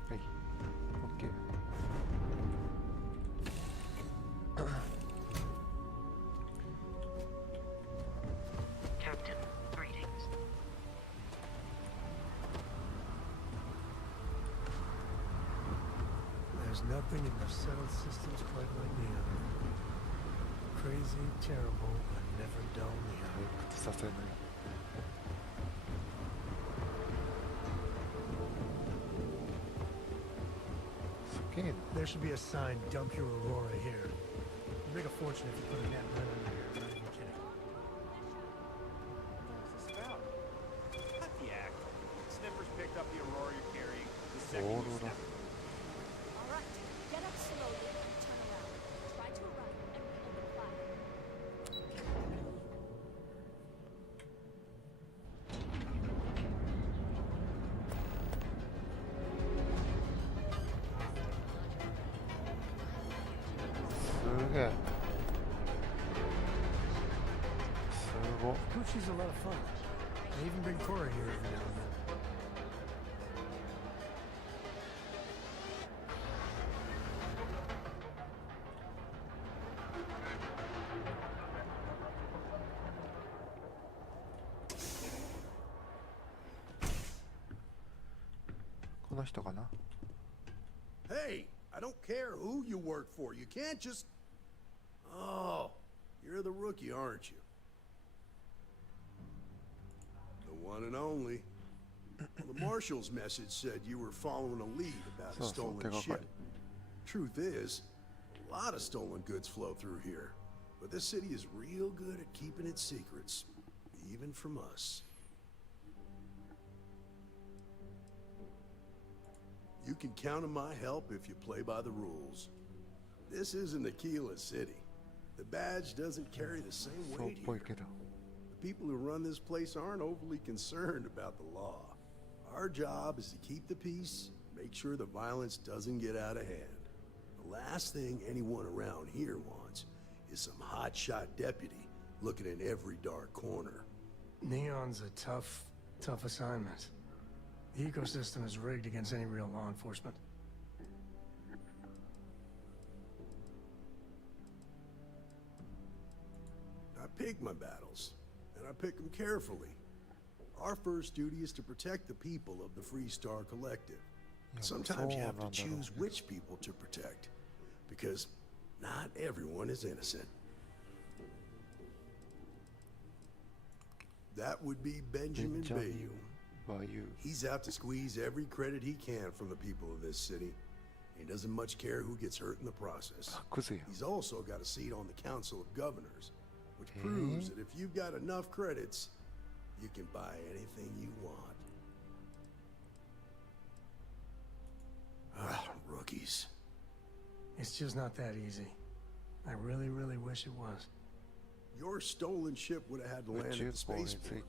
はい、OK。Captain, greetings. There's nothing in the settled systems quite like Neon. Crazy, terrible, but never dull Neon. 靴させない。There should be a sign, dump your Aurora here. You'd make a fortune if you put a net right under here. I'm not even kidding. What's this about? Cut the act. Sniffers picked up the Aurora you're carrying the second you snap. All right, get up slowly and turn around. Try to run and pull the flag. Coochie's a lot of fun. I even bring Cora here every now and then. Hey, I don't care who you work for. You can't just... Oh, you're the rookie, aren't you? The one and only. Well, the marshal's message said you were following a lead about a stolen ship. Truth is, a lot of stolen goods flow through here. But this city is real good at keeping its secrets, even from us. You can count on my help if you play by the rules. This isn't Aquila City. The badge doesn't carry the same weight here. The people who run this place aren't overly concerned about the law. Our job is to keep the peace, make sure the violence doesn't get out of hand. The last thing anyone around here wants is some hotshot deputy looking in every dark corner. Neon's a tough assignment. The ecosystem is rigged against any real law enforcement. I pick my battles, and I pick them carefully. Our first duty is to protect the people of the Freestar Collective. Sometimes you have to choose which people to protect, because not everyone is innocent. That would be Benjamin Bayou. He's out to squeeze every credit he can from the people of this city. He doesn't much care who gets hurt in the process. He's also got a seat on the Council of Governors. which proves that if you've got enough credits, you can buy anything you want. Ah, rookies. It's just not that easy. I really, really wish it was. Your stolen ship would have had to land at the spaceport.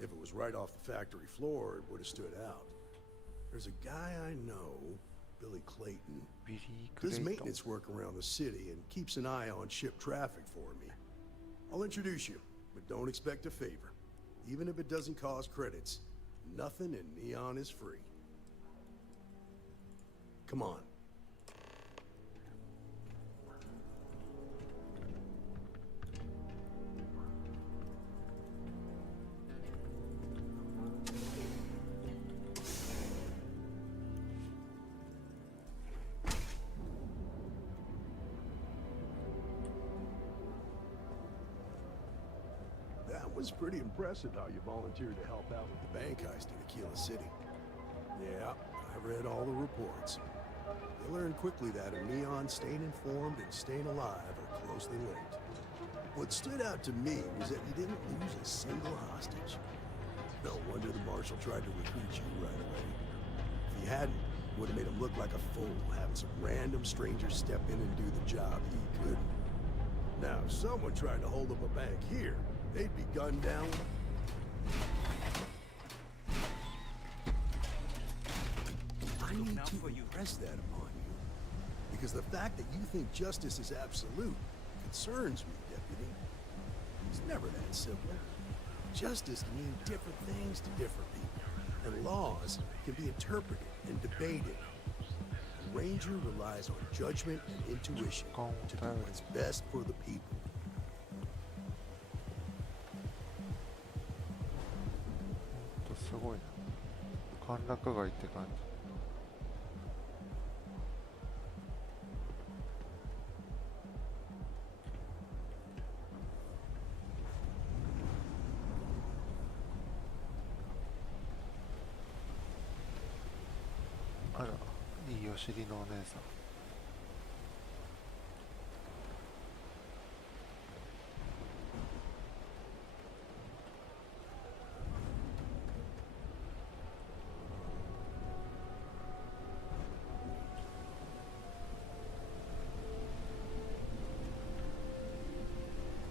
If it was right off the factory floor, it would have stood out. There's a guy I know, Billy Clayton, does maintenance work around the city and keeps an eye on ship traffic for me. I'll introduce you, but don't expect a favor. Even if it doesn't cost credits, nothing in Neon is free. Come on. That was pretty impressive how you volunteered to help out with the bank heist in Aquila City. Yeah, I read all the reports. You learn quickly that a Neon staying informed and staying alive are closely linked. What stood out to me was that you didn't lose a single hostage. No wonder the marshal tried to recruit you right away. If he hadn't, it would have made him look like a fool, having some random stranger step in and do the job he couldn't. Now, if someone tried to hold up a bank here, they'd be gunned down. I need to impress that upon you. Because the fact that you think justice is absolute concerns me, Deputy. It's never that simple. Justice can mean different things to different people, and laws can be interpreted and debated. The Ranger relies on judgment and intuition to do what's best for the people.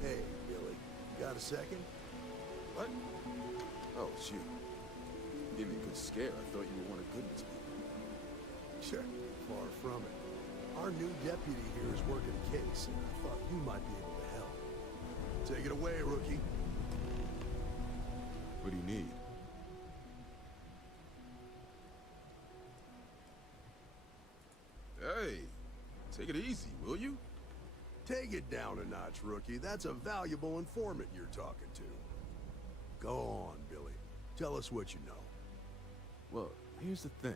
Hey, Billy, got a second? What? Oh, shoot. Give me a good scare. I thought you were one of Goodman's people. Sure, far from it. Our new deputy here is working a case, and I thought you might be able to help. Take it away, rookie. What do you need? Hey, take it easy, will you? Take it down a notch, rookie. That's a valuable informant you're talking to. Go on, Billy. Tell us what you know. Well, here's the thing.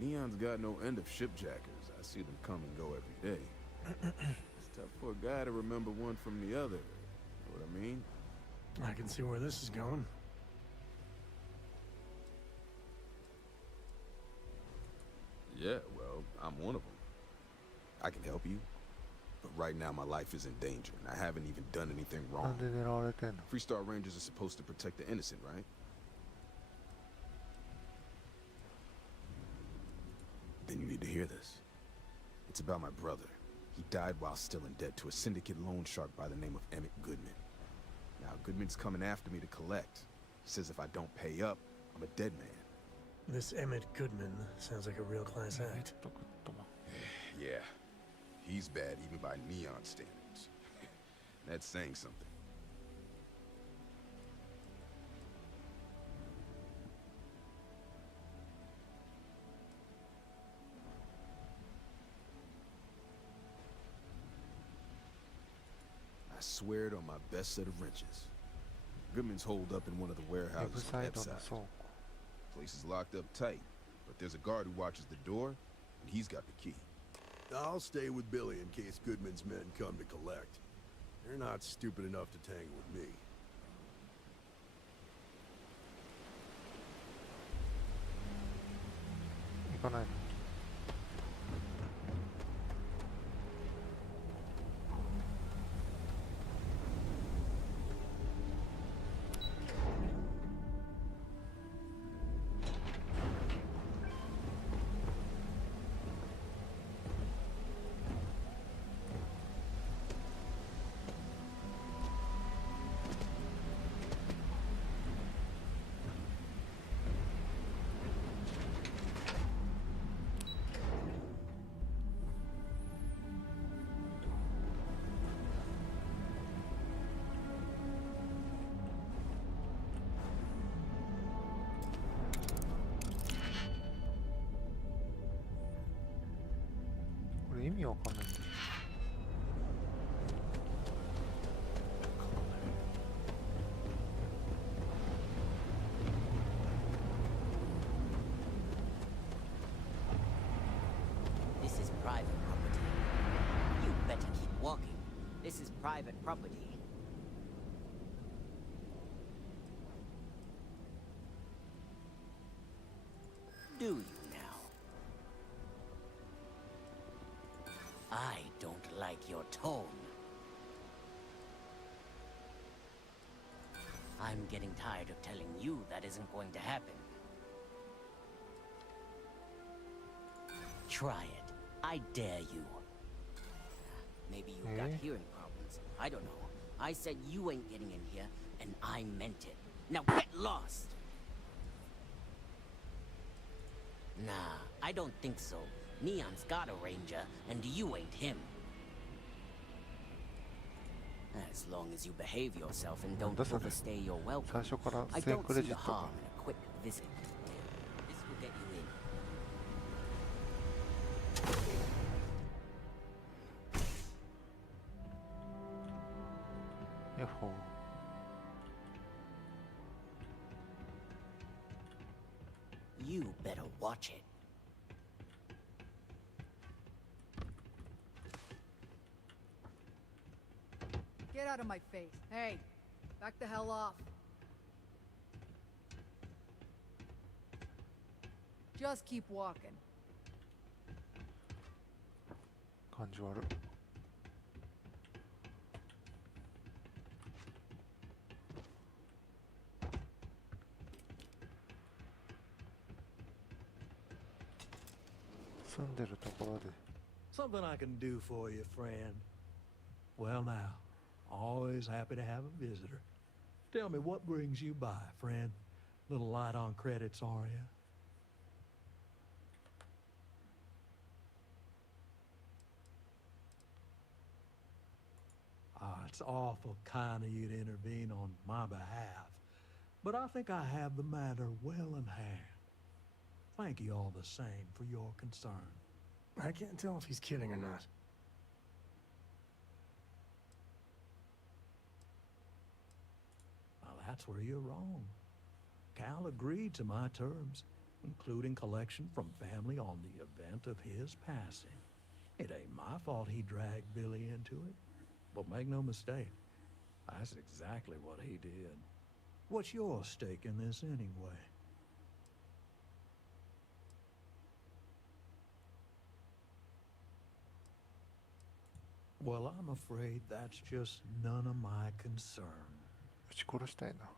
Neon's got no end of shipjackers. I see them come and go every day. It's tough for a guy to remember one from the other. Know what I mean? I can see where this is going. Yeah, well, I'm one of them. I can help you. But right now, my life is in danger, and I haven't even done anything wrong. Freestar Rangers are supposed to protect the innocent, right? Then you need to hear this. It's about my brother. He died while still in debt to a syndicate loan shark by the name of Emmett Goodman. Now, Goodman's coming after me to collect. He says if I don't pay up, I'm a dead man. This Emmett Goodman sounds like a real class act. Yeah. He's bad even by Neon standards. That's saying something. I swear it on my best set of wrenches. Goodman's holed up in one of the warehouses on that side. Place is locked up tight, but there's a guard who watches the door, and he's got the key. I'll stay with Billy in case Goodman's men come to collect. They're not stupid enough to tangle with me. 味わかんないんだよ。This is private property. You better keep walking. This is private property. Do you now? I don't like your tone. I'm getting tired of telling you that isn't going to happen. Try it. I dare you. Maybe you've got hearing problems. I don't know. I said you ain't getting in here, and I meant it. Now get lost! Nah, I don't think so. Neon's got a ranger, and you ain't him. As long as you behave yourself and don't overstay your welcome, I don't see the harm in a quick visit. This will get you in. You better watch it. Get out of my face. Hey, back the hell off. Just keep walking. 感じ悪い。住んでるところで。 Something I can do for you, friend. Well now, always happy to have a visitor. Tell me what brings you by, friend. Little light on credits, are you? It's awful kind of you to intervene on my behalf, but I think I have the matter well in hand. Thank you all the same for your concern. I can't tell if he's kidding or not. Well, that's where you're wrong. Cal agreed to my terms, including collection from family on the event of his passing. It ain't my fault he dragged Billy into it. But make no mistake, that's exactly what he did. What's your stake in this anyway? Well, I'm afraid that's just none of my concern. 撃ち殺したいな。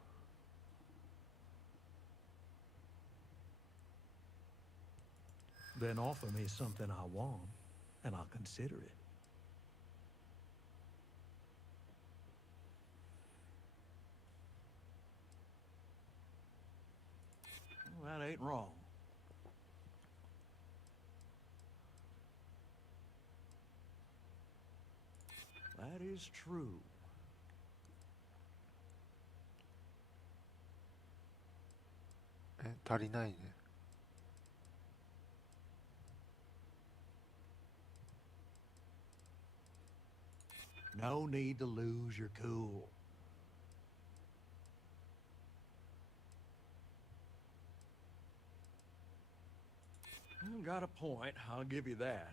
Then offer me something I want, and I'll consider it. Well, that ain't wrong. That is true. Eh, 足りないね。No need to lose your cool. Got a point, I'll give you that.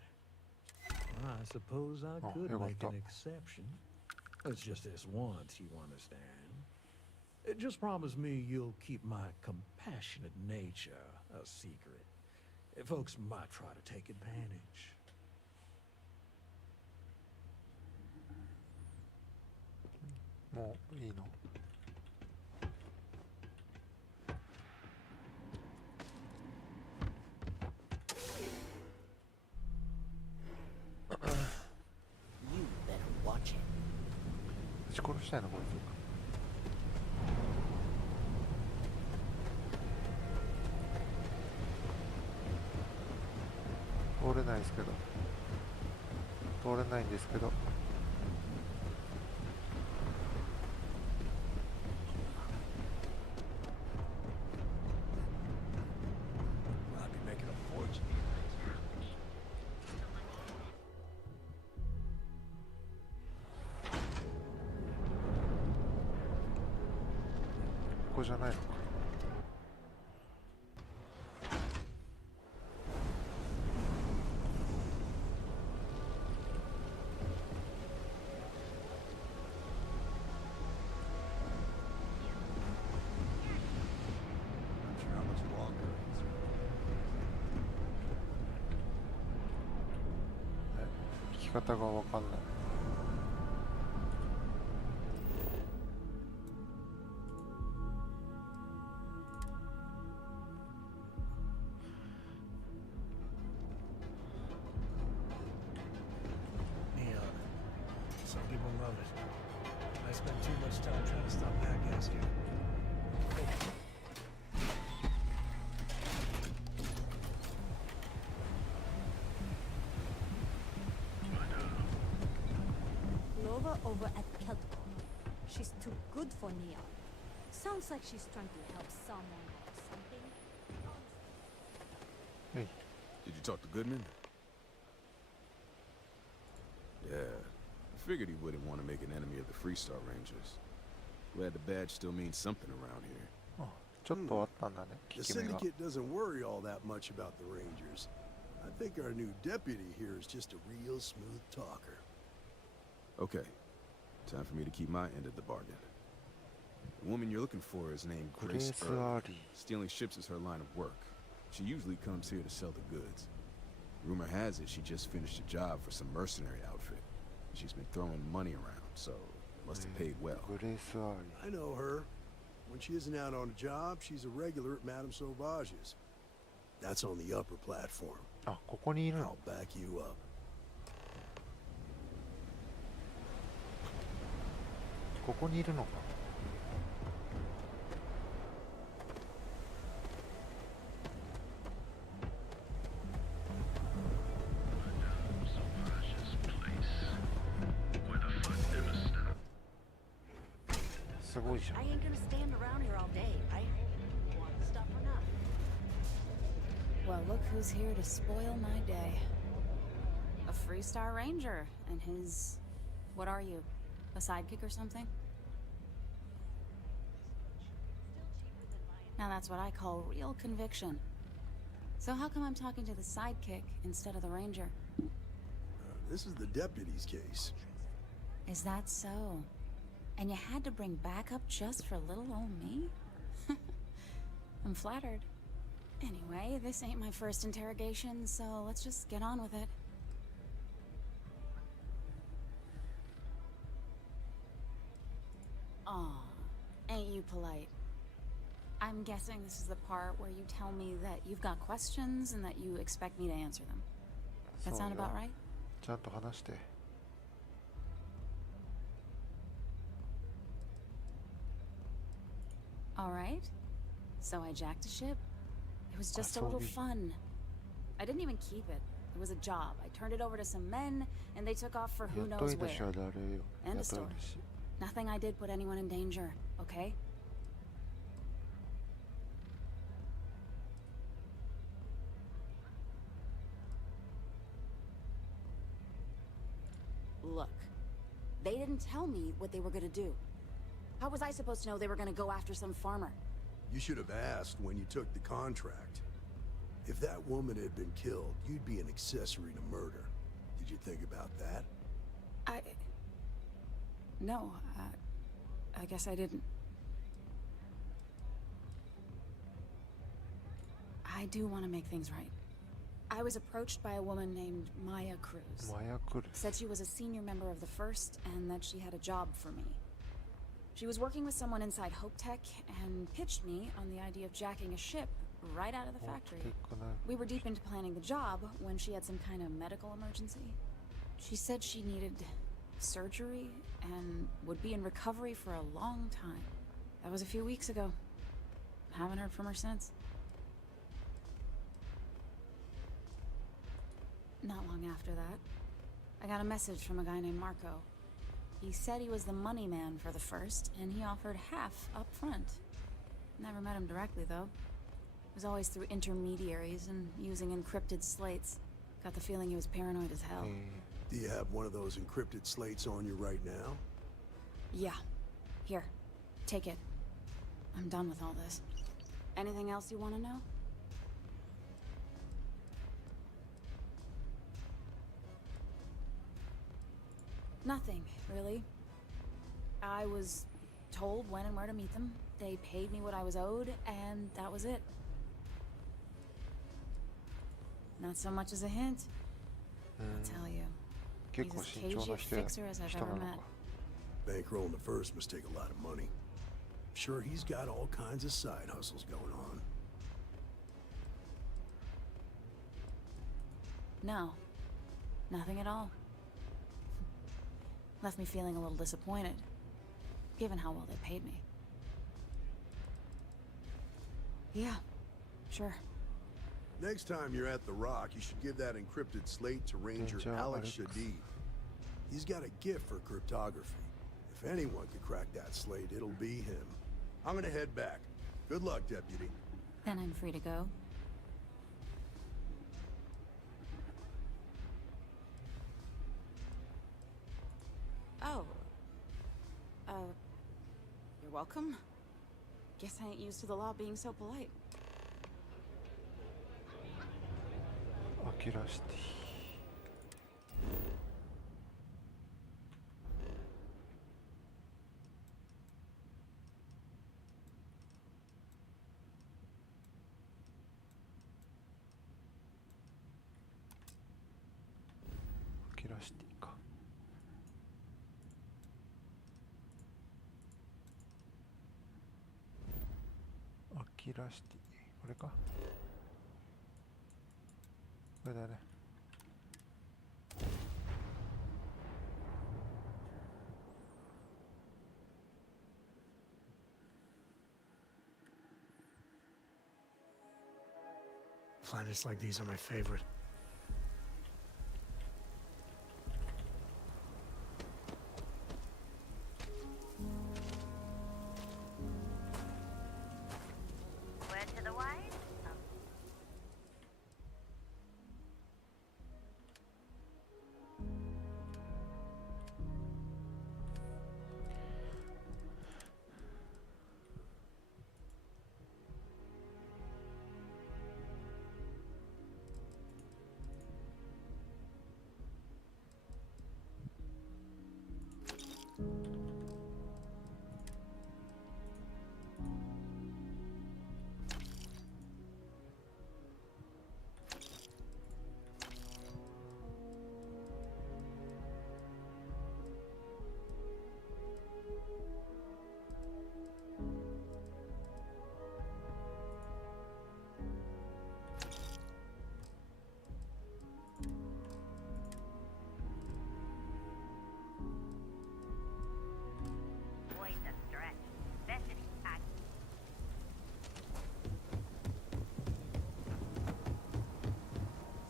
I suppose I could make an exception. It's just this once, you understand. Just promise me you'll keep my compassionate nature a secret. Folks might try to take advantage. More, you know. You better watch it. 撃ち殺したいなこいつ。通れないですけど。通れないんですけど。こじゃないのか。聞き方がわかんない。Some people love it. I spend too much time trying to stop backgassing. Lova over at Keltco. She's too good for Neon. Sounds like she's trying to help someone or something. Hey. Did you talk to Goodman? Yeah. I figured he wouldn't want to make an enemy of the Freestar Rangers. Glad the badge still means something around here. Oh, ちょっとあったんだね、効 The き目が。 Syndicate doesn't worry all that much about the Rangers. I think our new deputy here is just a real smooth talker. Okay. Time for me to keep my end of the bargain. The woman you're looking for is named Grace Early. Stealing ships is her line of work. She usually comes here to sell the goods. Rumor has it she just finished a job for some mercenary outfit. She's been throwing money around, so must have paid well. I know her. When she isn't out on a job, she's a regular at Madame Sauvage's. That's on the upper platform. あ、ここにいるの。 I'll back you up. ここにいるのか。すごいじゃん。 I ain't gonna stand around here all day, right? Want the stuff or not? Well, look who's here to spoil my day. A Freestar Ranger and his... What are you? A sidekick or something? Now that's what I call real conviction. So how come I'm talking to the sidekick instead of the ranger? This is the deputy's case. Is that so? And you had to bring backup just for little old me? I'm flattered. Anyway, this ain't my first interrogation, so let's just get on with it. Aw, ain't you polite? I'm guessing this is the part where you tell me that you've got questions and that you expect me to answer them. That sound about right? ちゃんと話して。 Alright. So I jacked a ship. It was just a little fun. I didn't even keep it. It was a job. I turned it over to some men, and they took off for who knows where. End of story. Nothing I did put anyone in danger, okay? Look, they didn't tell me what they were gonna do. How was I supposed to know they were gonna go after some farmer? You should have asked when you took the contract. If that woman had been killed, you'd be an accessory to murder. Did you think about that? No, I guess I didn't. I do want to make things right. I was approached by a woman named Maya Cruz. Maya Cruz. Said she was a senior member of the First and that she had a job for me. She was working with someone inside Hope Tech and pitched me on the idea of jacking a ship right out of the factory. We were deep into planning the job when she had some kind of medical emergency. She said she needed surgery and would be in recovery for a long time. That was a few weeks ago. Haven't heard from her since. Not long after that, I got a message from a guy named Marco. He said he was the money man for the First, and he offered half up front. Never met him directly, though. It was always through intermediaries and using encrypted slates. Got the feeling he was paranoid as hell. Do you have one of those encrypted slates on you right now? Yeah. Here. Take it. I'm done with all this. Anything else you want to know? Nothing, really. I was told when and where to meet them. They paid me what I was owed, and that was it. Not so much as a hint. I'll tell you. He's as cagey a fixer as I've ever met. Bankrolling the first must take a lot of money. Sure, he's got all kinds of side hustles going on. No. Nothing at all. Left me feeling a little disappointed, given how well they paid me. Yeah, sure. Next time you're at the Rock, you should give that encrypted slate to Ranger Alex Shadid. He's got a gift for cryptography. If anyone could crack that slate, it'll be him. I'm gonna head back. Good luck, Deputy. Then I'm free to go. Oh. You're welcome. Guess I ain't used to the law being so polite. Curiosity. Curiosity か。キラシティ、これか。これだね。Planets like these are my favorite. Word to the wise?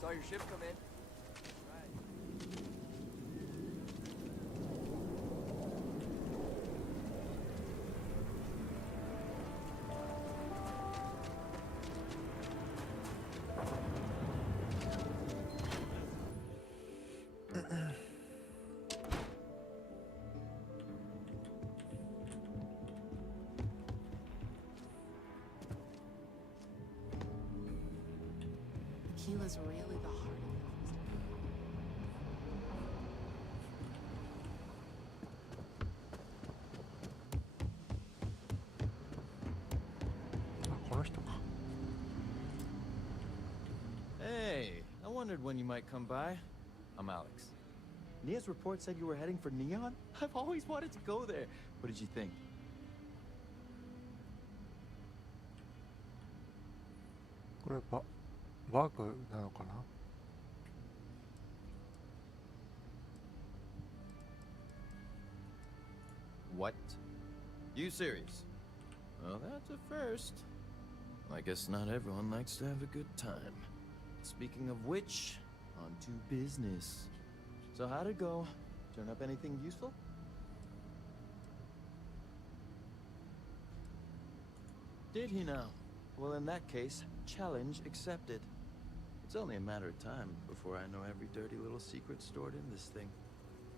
Saw your ship come in. Tequila's really the heart of Hey, I wondered when you might come by. I'm Alex. Nia's report said you were heading for Neon? I've always wanted to go there. What did you think? What? You serious? Well, that's a first. I guess not everyone likes to have a good time. Speaking of which, on to business. So how'd it go? Turn up anything useful? Did he now? Well, in that case, challenge accepted. It's only a matter of time before I know every dirty little secret stored in this thing.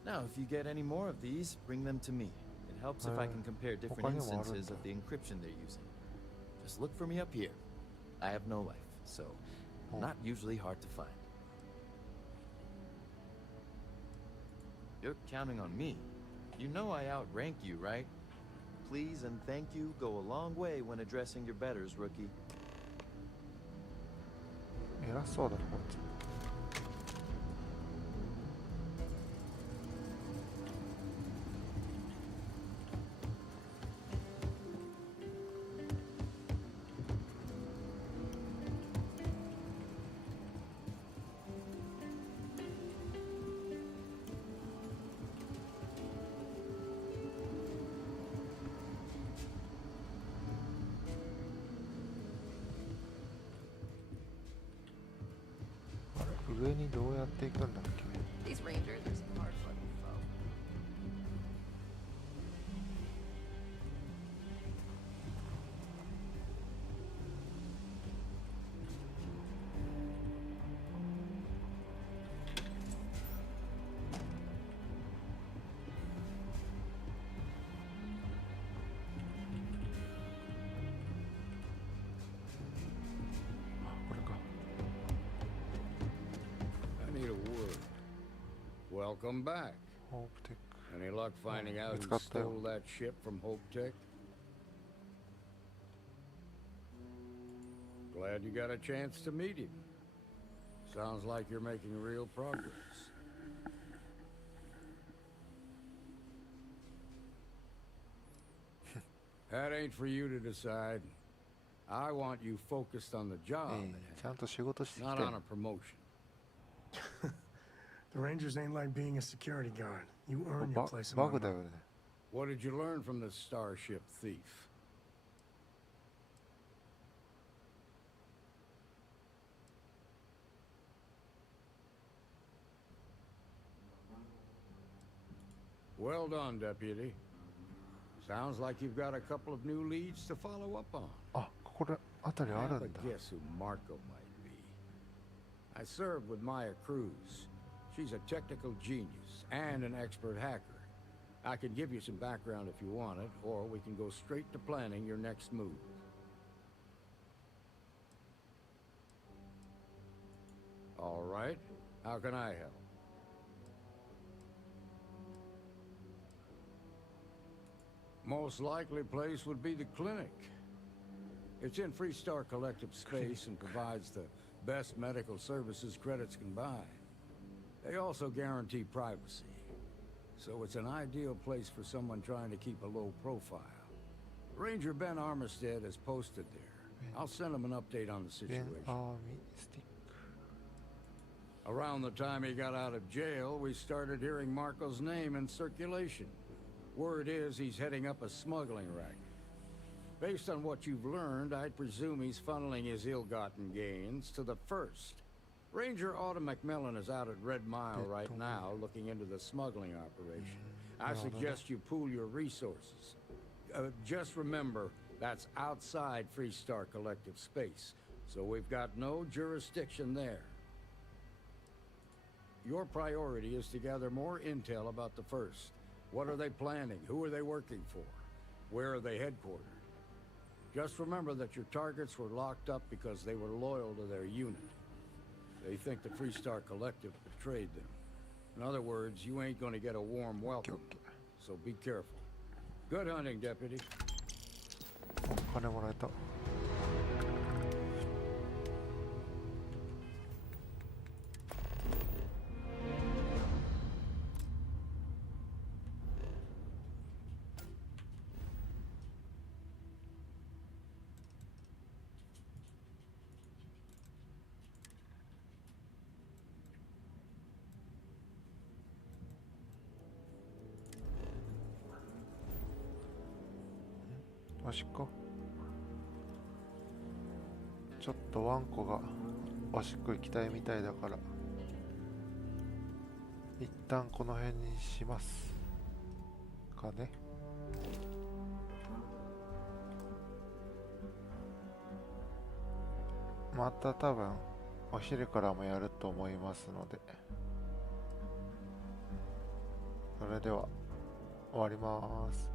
Now, if you get any more of these, bring them to me. It helps if I can compare different instances of the encryption they're using. Just look for me up here. I have no life, so not usually hard to find. You're counting on me. You know I outrank you, right? Please and thank you go a long way when addressing your betters, rookie. 偉そうだなこいつ。上にどうやって行くんだっけ。 These rangers are some hard-fucking folk. これか。 I need a word. Welcome back. Hope Tech. Any luck finding out who stole that ship from Hope Tech? Glad you got a chance to meet him. Sounds like you're making real progress. That ain't for you to decide. I want you focused on the job, not on a promotion. The Rangers ain't like being a security guard. You earn your place in my mind. What did you learn from the starship thief? Well done, Deputy. Sounds like you've got a couple of new leads to follow up on. I have a guess who Marco might be. I served with Maya Cruz. She's a technical genius and an expert hacker. I can give you some background if you want it, or we can go straight to planning your next move. All right. How can I help? Most likely place would be the clinic. It's in Freestar Collective space and provides the best medical services credits can buy. They also guarantee privacy, so it's an ideal place for someone trying to keep a low profile. Ranger Ben Armistead is posted there. I'll send him an update on the situation. Around the time he got out of jail, we started hearing Marco's name in circulation. Word is he's heading up a smuggling racket. Based on what you've learned, I'd presume he's funneling his ill-gotten gains to the First. Ranger Autumn McMillan is out at Red Mile right now looking into the smuggling operation. I suggest you pool your resources. Just remember, that's outside Freestar Collective space, so we've got no jurisdiction there. Your priority is to gather more intel about the First. What are they planning? Who are they working for? Where are they headquartered? Just remember that your targets were locked up because they were loyal to their unit. They think the Freestar Collective betrayed them. In other words, you ain't gonna get a warm welcome. So be careful. Good hunting, Deputy. 金もらえた。マジか。ちょっとワンコがおしっこ行きたいみたいだから一旦この辺にしますかね。また多分お昼からもやると思いますので、それでは終わります。